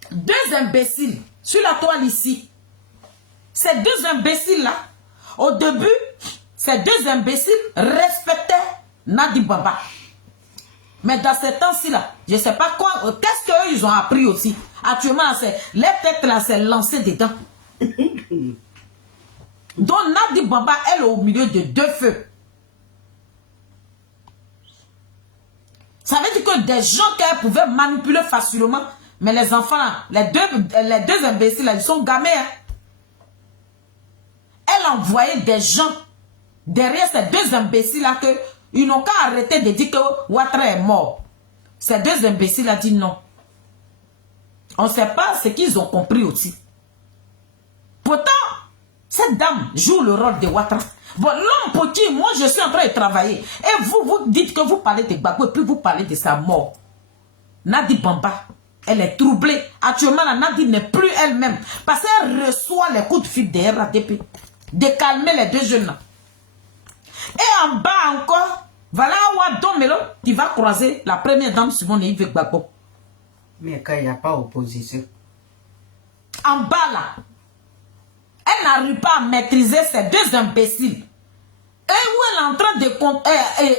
2 imbéciles sur la toile ici. Ces 2 imbéciles là, au début, ces 2 imbéciles respectaient Nadi Baba. Mais dans ces temps-ci là, je ne sais pas quoi, qu'est-ce qu'eux ils ont appris aussi. Actuellement, les têtes là, c'est lancé dedans. Donc Nadi Bamba, elle est au milieu de deux feux. Ça veut dire que des gens qu'elle pouvait manipuler facilement, mais les enfants là, les deux imbéciles là, ils sont gamés. Hein. Elle envoyait des gens derrière ces deux imbéciles là que ils n'ont qu'à arrêter de dire que Ouattara est mort. Ces deux imbéciles là dit non. On ne sait pas ce qu'ils ont compris aussi. Pourtant, cette dame joue le rôle de Ouattara. Bon, l'homme pour qui moi je suis en train de travailler, et vous dites que vous parlez de Gbagbo et puis vous parlez de sa mort. Nadi Bamba, elle est troublée. Actuellement, la Nadi n'est plus elle-même. Parce qu'elle reçoit les coups de fil de RADP. De calmer les deux jeunes. Et en bas encore, voilà Wadon Melo qui va croiser la première dame Simone Yves Gbagbo. Mais quand il n'y a pas d'opposition. En bas là, elle n'arrive pas à maîtriser ces deux imbéciles. Et où elle est en train de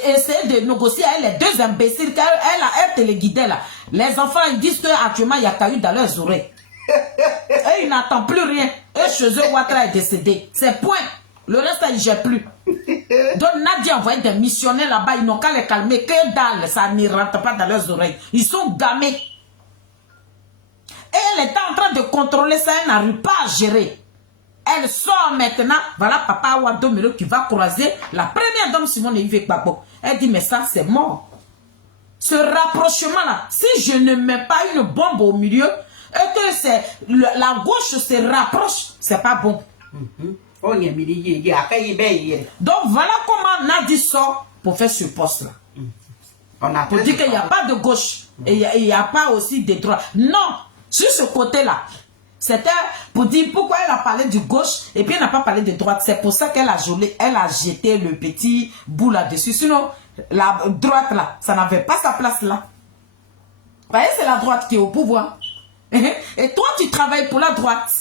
essayer de négocier avec les deux imbéciles qu'elle téléguidait là. Les enfants ils disent qu'actuellement il y a caillou dans leurs oreilles. Et ils n'attendent plus rien. Et chez eux, Ouattara est décédé. C'est point. Le reste, il ne gère plus. Donc Nadia a envoyé des missionnaires là-bas. Ils n'ont qu'à les calmer. Que dalle, ça ne rentre pas dans leurs oreilles. Ils sont gamés. Et elle est en train de contrôler ça. Elle n'arrive pas à gérer. Elle sort maintenant. Voilà Papa Wado Melo qui va croiser la première dame Simone Yves Gbagbo. Elle dit, mais ça, c'est mort. Ce rapprochement-là, si je ne mets pas une bombe au milieu, et que la gauche se rapproche, c'est pas bon. Donc voilà comment Nadi sort pour faire ce poste-là. Pour dire qu'il n'y a pas de gauche et il n'y a pas aussi de droite. Non, sur ce côté-là, c'était pour dire pourquoi elle a parlé de gauche et puis elle n'a pas parlé de droite. C'est pour ça qu'elle a jeté le petit bout là-dessus. Sinon, la droite là, ça n'avait pas sa place là. Vous voyez, c'est la droite qui est au pouvoir. Et toi, tu travailles pour la droite.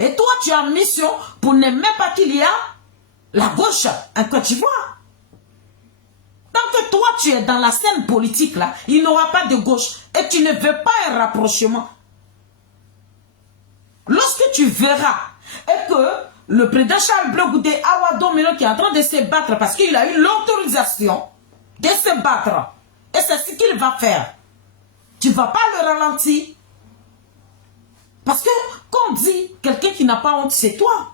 Et toi, tu as mission pour ne même pas qu'il y a la gauche en Côte d'Ivoire. Tant que toi, tu es dans la scène politique, là, il n'y aura pas de gauche. Et tu ne veux pas un rapprochement. Lorsque tu verras et que le président Charles Blé Goudé Awado Melo qui est en train de se battre parce qu'il a eu l'autorisation de se battre. Et c'est ce qu'il va faire. Tu ne vas pas le ralentir. Parce que, quand on dit quelqu'un qui n'a pas honte, c'est toi.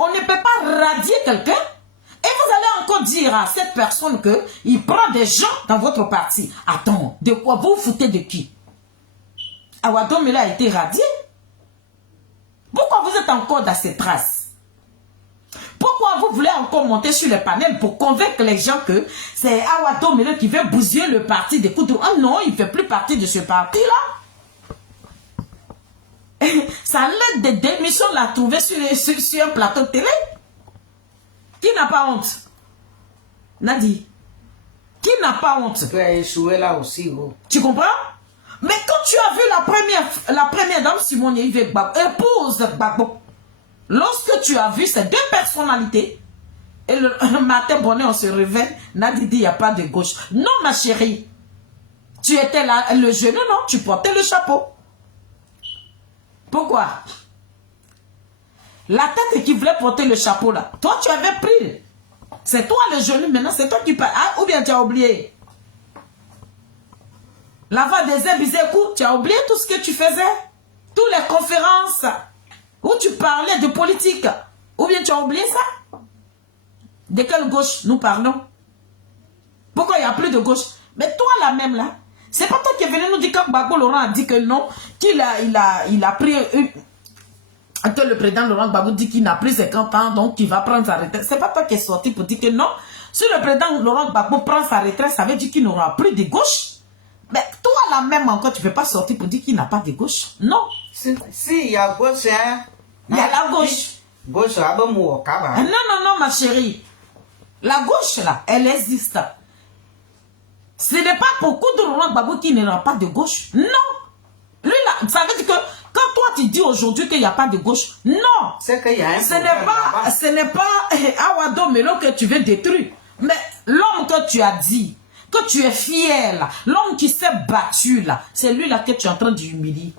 On ne peut pas radier quelqu'un. Et vous allez encore dire à cette personne qu'il prend des gens dans votre parti. Attends, de quoi vous foutez de qui? Awado Melo a été radié. Pourquoi vous êtes encore dans ces traces? Pourquoi vous voulez encore monter sur le panel pour convaincre les gens que c'est Awado Melo qui veut bousiller le parti des coups de... Oh non, il ne fait plus partie de ce parti-là. Ça l'aide de démission l'a trouvé sur un plateau de télé. Qui n'a pas honte? Nadi. Qui n'a pas honte? Tu as échoué là aussi, gros. Tu comprends? Mais quand tu as vu la première dame Simone Yves Gbagbo, épouse Gbagbo, lorsque tu as vu ces deux personnalités, et le matin bonnet on se réveille, Nadi dit il n'y a pas de gauche. Non ma chérie, tu étais là, le jeune, non, tu portais le chapeau. Pourquoi? La tête qui voulait porter le chapeau là, toi tu avais pris. C'est toi le genou maintenant, c'est toi qui parles. Ah, ou bien tu as oublié? La voix des Zébizékou, tu as oublié tout ce que tu faisais? Toutes les conférences où tu parlais de politique. Ou bien tu as oublié ça? De quelle gauche nous parlons? Pourquoi il n'y a plus de gauche? Mais toi là même là, c'est pas toi qui es venu nous dire quand Gbagbo Laurent a dit que non, qu'il a pris que le président Laurent Gbagbo dit qu'il n'a pris 50 ans, donc qu'il va prendre sa retraite. C'est pas toi qui es sorti pour dire que non. Si le président Laurent Gbagbo prend sa retraite, ça veut dire qu'il n'aura plus de gauche. Mais toi là même encore, tu ne peux pas sortir pour dire qu'il n'a pas de gauche. Non. Si, il y a gauche, hein. Il y a la gauche. Gauche, non, ma chérie. La gauche là, elle existe. Ce n'est pas pour coup de Laurent Gbagbo qu'il n'y aura pas de gauche. Non. Lui là, ça veut dire que quand toi tu dis aujourd'hui qu'il n'y a pas de gauche, non. C'est qu'il y a un ce n'est pas Awado Melo que tu veux détruire. Mais l'homme que tu as dit que tu es fier là, l'homme qui s'est battu là, c'est lui là que tu es en train d'humilier.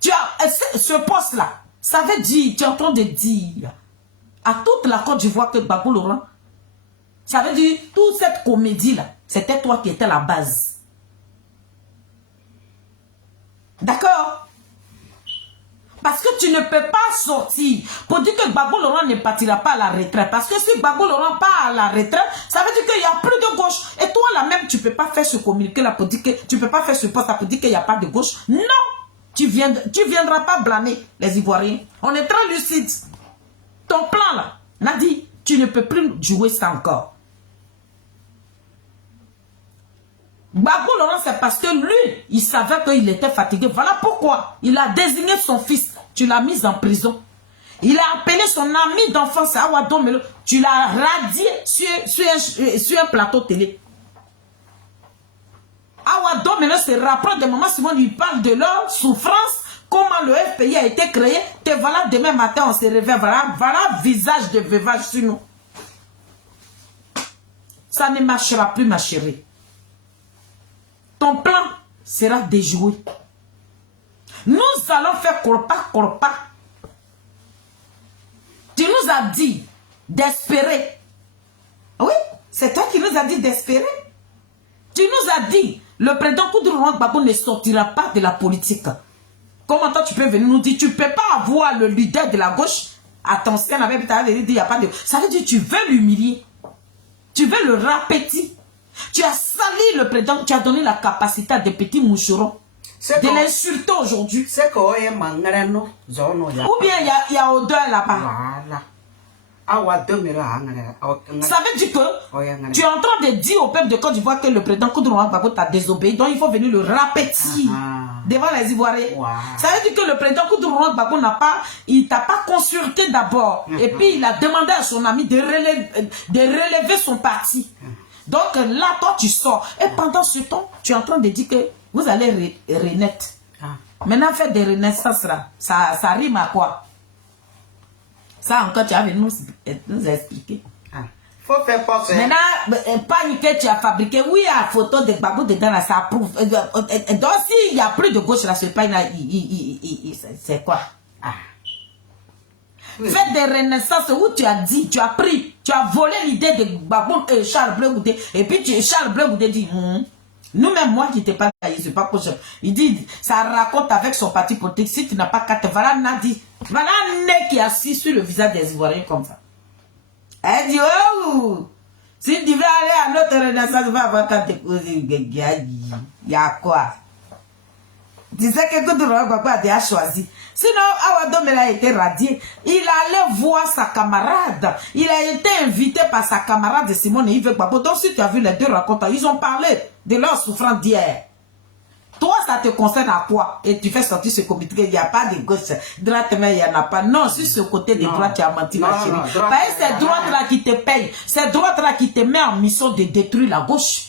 Tu as ce poste là, ça veut dire, tu es en train de dire à toute la Côte d'Ivoire que Gbagbo Laurent, ça veut dire toute cette comédie là, c'était toi qui étais la base. D'accord? Parce que tu ne peux pas sortir pour dire que Gbagbo Laurent ne partira pas à la retraite. Parce que si Gbagbo Laurent part à la retraite, ça veut dire qu'il n'y a plus de gauche. Et toi là-même, tu ne peux pas faire ce communiqué là pour dire que tu ne peux pas faire ce poste là pour dire qu'il n'y a pas de gauche. Non! Tu viendras pas blâmer les Ivoiriens. On est très lucide. Ton plan là, Nadi, tu ne peux plus jouer ça encore. Gbagbo Laurent, c'est parce que lui, il savait qu'il était fatigué. Voilà pourquoi il a désigné son fils. Tu l'as mis en prison. Il a appelé son ami d'enfance, Awa Domelo. Tu l'as radié sur un plateau télé. Awa Domelo se rapproche de Maman Simone, lui parle de leur souffrance, comment le FPI a été créé. Et voilà, demain matin, on se réveille. Voilà visage de veuvage sur nous. Ça ne marchera plus, ma chérie. Ton plan sera déjoué. Nous allons faire corpa. Tu nous as dit d'espérer. Oui, c'est toi qui nous as dit d'espérer. Tu nous as dit, le président Koudou Gbagbo ne sortira pas de la politique. Comment toi tu peux venir nous dire, tu ne peux pas avoir le leader de la gauche. Attention, avec dit, il n'y a pas de... Ça veut dire que tu veux l'humilier. Tu veux le rapetir. Tu as sali le président, tu as donné la capacité à des petits moucherons de l'insulter aujourd'hui. C'est quoi, ou bien il y a odeur là-bas. Voilà. Ça veut dire que tu es en train de dire au peuple de Côte d'Ivoire que le président Koudou Gbagbo t'a désobéi, donc il faut venir le rapetir devant les Ivoiriens. Ça veut dire que le président Koudou Gbagbo il t'a pas consulté d'abord, et puis il a demandé à son ami de relever son parti. Donc là, toi, tu sors. Et pendant ce temps, tu es en train de dire que vous allez renaître. Maintenant, faire des renaissances là, ça rime à quoi? Ça encore, tu as venu nous expliquer. Faut faire passer. Maintenant, panique que tu as fabriqué, oui, la photo de Gbagbo dedans là, ça prouve. Donc, s'il n'y a plus de gauche là, ce pain là, c'est quoi? Fais des renaissances où tu as dit, tu as pris, tu as volé l'idée de Gbagbo et Charles Blé Goudé. Et puis Charles Blé Goudé dit, nous-mêmes, moi qui t'ai pas dit, c'est pas possible. Il dit, ça raconte avec son parti politique, si tu n'as pas carte, voilà Nadi, voilà Né qui est assis sur le visage des Ivoiriens comme ça. Elle dit, oh, si tu veux aller à notre renaissance, tu vas avoir carte il y a quoi? Tu sais que Koudou Gbagbo a déjà choisi. Sinon, Awa Domelo a été radié. Il allait voir sa camarade. Il a été invité par sa camarade Simone Yves Gbagbo. Donc, si tu as vu les deux rencontres, ils ont parlé de leur souffrance d'hier. Toi, ça te concerne à quoi? Et tu fais sortir ce communiqué. Il n'y a pas de gauche. Droite, mais il n'y en a pas. Non, sur ce côté de droite, tu as menti, ma chérie. Parce que c'est droite-là qui te paye. C'est droite-là qui te met en mission de détruire la gauche.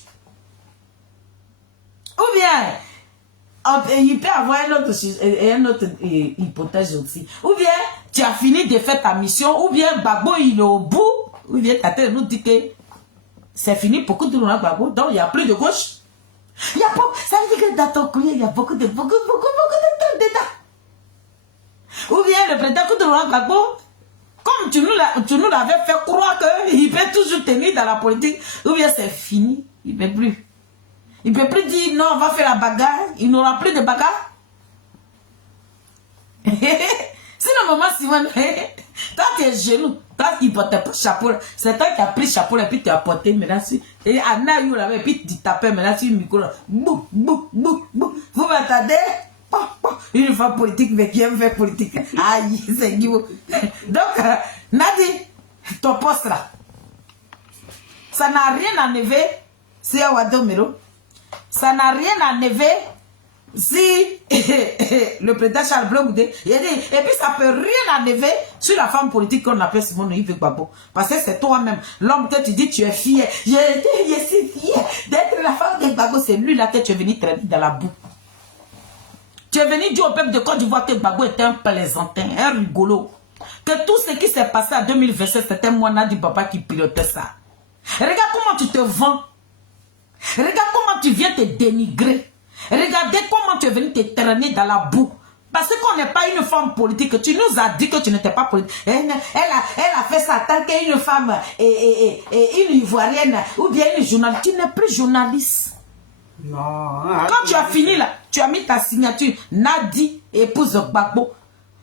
Ou bien... il peut avoir une autre hypothèse aussi. Ou bien, tu as fini de faire ta mission, ou bien Gbagbo, il est au bout, ou bien ta tête nous dit que c'est fini pour Koudou Gbagbo, donc il n'y a plus de gauche. Il y a pas, ça veut dire que dans ton collier, il y a beaucoup de trucs dedans. Ou bien le président Koudou Gbagbo, comme tu nous l'avais fait croire qu'il peut toujours tenir dans la politique, ou bien c'est fini, il ne peut plus. Il ne peut plus dire non, on va faire la bagarre. Il n'aura plus de bagarre. Sinon, maman Simone, toi tu es genou, toi qui ne portais pas chapeau, c'est toi qui as pris chapeau et puis tu as porté, maintenant, et Anna, et puis tu tapais maintenant sur le micro. Bou, bou, bou, bou. Vous m'attendez? Une femme politique, mais qui aime faire politique. Aïe, c'est Guibo. Donc, Nadi, ton poste là, ça n'a rien enlevé, c'est Awa Domelo. Ça n'a rien à enlever si le président Charles Blé Goudé, et puis ça peut rien enlever sur la femme politique qu'on appelle Simone Yves Gbagbo. Parce que c'est toi-même, l'homme que tu dis tu es fier. Je suis fier d'être la femme de Gbagbo. C'est lui là que tu es venu traîner dans la boue. Tu es venu dire au peuple de Côte d'Ivoire que Gbagbo était un plaisantin, un rigolo. Que tout ce qui s'est passé en 2027, c'était moi, Nadi Baba, qui pilotait ça. Regarde comment tu te vends. Regarde comment tu viens te dénigrer. Regardez comment tu es venu te traîner dans la boue. Parce qu'on n'est pas une femme politique. Tu nous as dit que tu n'étais pas politique. Elle a fait ça tant qu'une femme et une ivoirienne ou bien une journaliste. Tu n'es plus journaliste. Non. Quand tu as fini là, tu as mis ta signature. Nadi, épouse Gbagbo.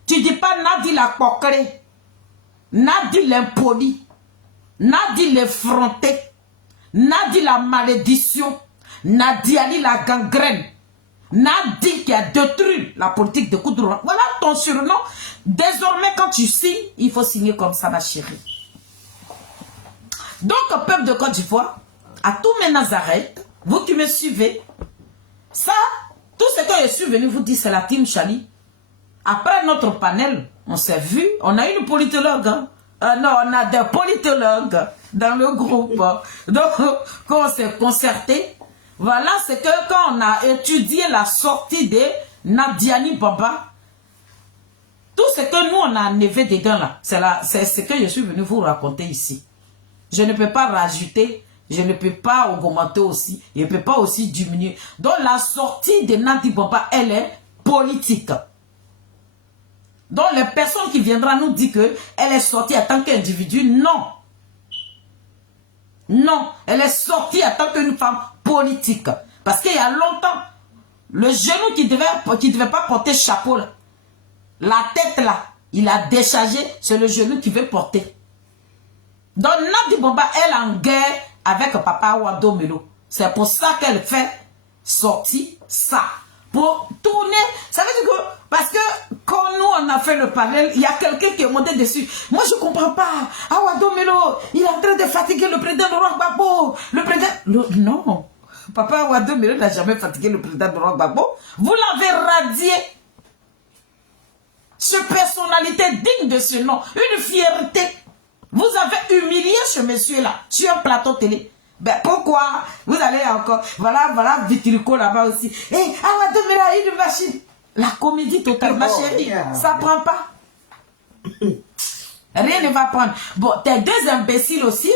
Tu dis pas Nadi la coquerée. Nadi l'impoli. Nadi l'effronté. Nadi la malédiction. Nadi Ali la gangrène. Nadi qui a détruit la politique de Koudoura. Voilà ton surnom. Désormais, quand tu signes, il faut signer comme ça, ma chérie. Donc, peuple de Côte d'Ivoire, à tous mes Nazareth, vous qui me suivez, ça, tout ce que je suis venu vous dire, c'est la team Chali. Après notre panel, on s'est vu, on a une politologue. Hein? Non, on a des politologues dans le groupe. Donc, quand on s'est concerté, voilà, c'est que quand on a étudié la sortie de Nadiani Baba, tout ce que nous, on a enlevé dedans là, c'est ce que je suis venu vous raconter ici. Je ne peux pas rajouter, je ne peux pas augmenter aussi, je ne peux pas aussi diminuer. Donc la sortie de Nadi Baba, elle est politique. Donc les personnes qui viendront nous dire qu'elle est sortie en tant qu'individu, non. Non, elle est sortie en tant qu'une femme politique. Parce qu'il y a longtemps, le genou qui devait pas porter chapeau, là, la tête là, il a déchargé, c'est le genou qui veut porter. Donc Nadi Baba, elle est en guerre avec Papa Wado Melo. C'est pour ça qu'elle fait sortir ça. Pour tourner, ça veut dire que, parce que quand nous on a fait le panel, il y a quelqu'un qui est monté dessus. Moi je comprends pas. Wado Melo, il est en train de fatiguer le président de Laurent Gbagbo. Le président, non. Papa Wado Melo n'a jamais fatigué le président de Laurent Gbagbo. Vous l'avez radié. Ce personnalité digne de ce nom, une fierté. Vous avez humilié ce monsieur-là sur un plateau télé. Ben pourquoi? Vous allez encore. Voilà, Vitilico là-bas aussi. Hé, Wado Melo a une machine. La comédie totale, ma chérie, ça prend pas. Rien ne va prendre. Bon, tes deux imbéciles aussi.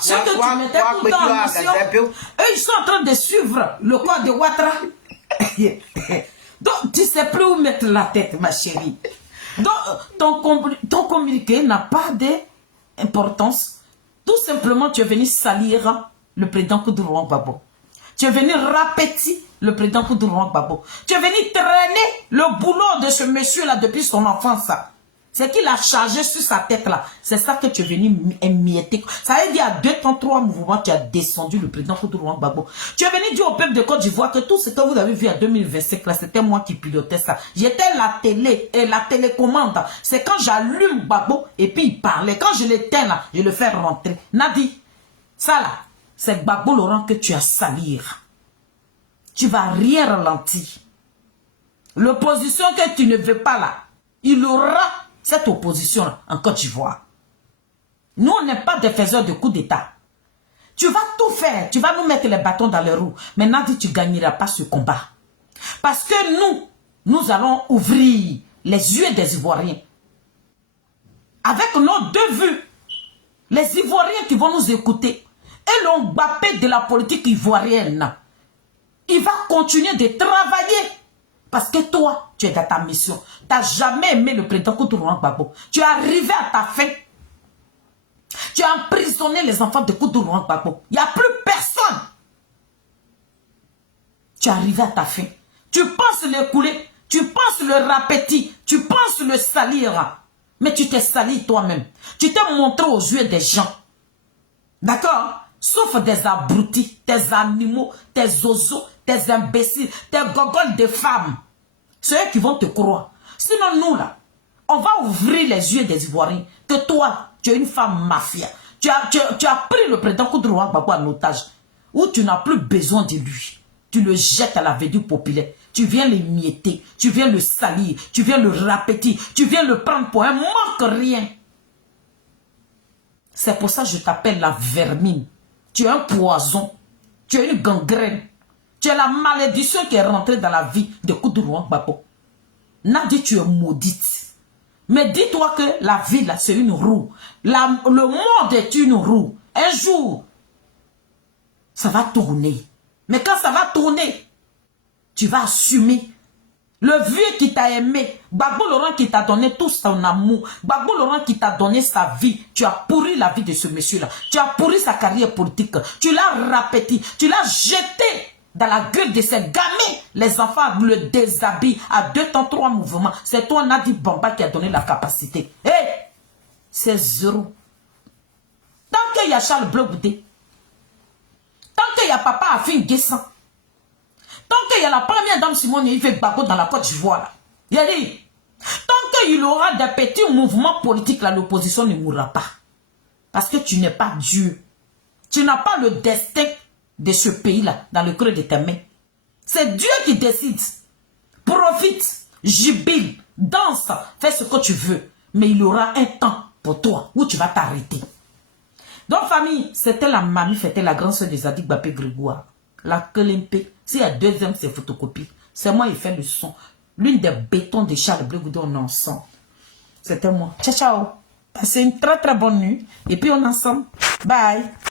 Ceux que tu mettais tout le temps en mission, eux, ils sont en train de suivre le corps de Ouattara. Donc, tu ne sais plus où mettre la tête, ma chérie. Donc, ton communiqué n'a pas d'importance. Tout simplement, tu es venu salir le président Koudoura Gbagbo. Tu es venu répéter le président Koudoura Gbagbo. Tu es venu traîner le boulot de ce monsieur-là depuis son enfance. C'est qu'il a chargé sur sa tête-là. C'est ça que tu es venu émietter. Ça veut dire, à 2 temps, 3 mouvements, tu as descendu le président Koudoura Gbagbo. Tu es venu dire au peuple de Côte d'Ivoire que tout ce que vous avez vu en 2025, là, c'était moi qui pilotais ça. J'étais la télé et la télécommande. C'est quand j'allume Gbagbo et puis il parlait. Quand je l'éteins là, je le fais rentrer. Nadi, ça là, c'est Gbagbo Laurent que tu as salir. Tu vas rien ralentir. L'opposition que tu ne veux pas là, il aura cette opposition en Côte d'Ivoire. Nous, on n'est pas des faiseurs de coups d'État. Tu vas tout faire. Tu vas nous mettre les bâtons dans les roues. Mais Nadi, tu ne gagneras pas ce combat. Parce que nous allons ouvrir les yeux des Ivoiriens. Avec nos deux vues. Les Ivoiriens qui vont nous écouter. Et l'Mbappé de la politique ivoirienne. Il va continuer de travailler. Parce que toi, tu es dans ta mission. Tu n'as jamais aimé le président Koudoura Gbagbo. Tu es arrivé à ta fin. Tu as emprisonné les enfants de Koudoura Gbagbo. Il n'y a plus personne. Tu es arrivé à ta fin. Tu penses le couler. Tu penses le rapetir. Tu penses le salir. Mais tu t'es sali toi-même. Tu t'es montré aux yeux des gens. D'accord? Sauf des abrutis, tes animaux, tes oiseaux, tes imbéciles, tes gogoles de femmes. Ceux qui vont te croire. Sinon, nous, là, on va ouvrir les yeux des Ivoiriens. Que toi, tu es une femme mafia. Tu as pris le président Koudoura Gbagbo en otage. Où tu n'as plus besoin de lui. Tu le jettes à la verdure populaire. Tu viens le mietter. Tu viens le salir. Tu viens le rapetir. Tu viens le prendre pour un manque rien. C'est pour ça que je t'appelle la vermine. Tu es un poison. Tu es une gangrène. Tu es la malédiction qui est rentrée dans la vie de Koudoura Gbagbo. Nadi, tu es maudite. Mais dis-toi que la vie, là, c'est une roue. Le monde est une roue. Un jour, ça va tourner. Mais quand ça va tourner, tu vas assumer. Le vieux qui t'a aimé, Gbagbo Laurent qui t'a donné tout son amour, Gbagbo Laurent qui t'a donné sa vie, tu as pourri la vie de ce monsieur-là. Tu as pourri sa carrière politique. Tu l'as rapété, tu l'as jeté dans la gueule de ces gamins. Les enfants le déshabillent à 2 temps, 3 mouvements. C'est toi, Nadi Bamba, qui a donné la capacité. Hé, c'est zéro. Tant qu'il y a Charles Bleu-Boudé, tant qu'il y a Papa Afin Guessan, tant qu'il y a la première dame Simone Yves Gbagbo dans la Côte d'Ivoire, il a dit, tant qu'il aura des petits mouvements politiques, l'opposition ne mourra pas. Parce que tu n'es pas Dieu. Tu n'as pas le destin de ce pays-là dans le creux de tes mains. C'est Dieu qui décide. Profite, jubile, danse, fais ce que tu veux. Mais il y aura un temps pour toi où tu vas t'arrêter. Donc, famille, c'était la mamie, c'était la grande soeur de Zadig Bapé Grégoire. La Kelempe. Si la deuxième, c'est photocopie. C'est moi qui fais le son. L'une des bétons de Charles Bleu-Boudé, on est ensemble. C'était moi. Ciao, ciao. Passez une très très bonne nuit. Et puis on est ensemble. Bye.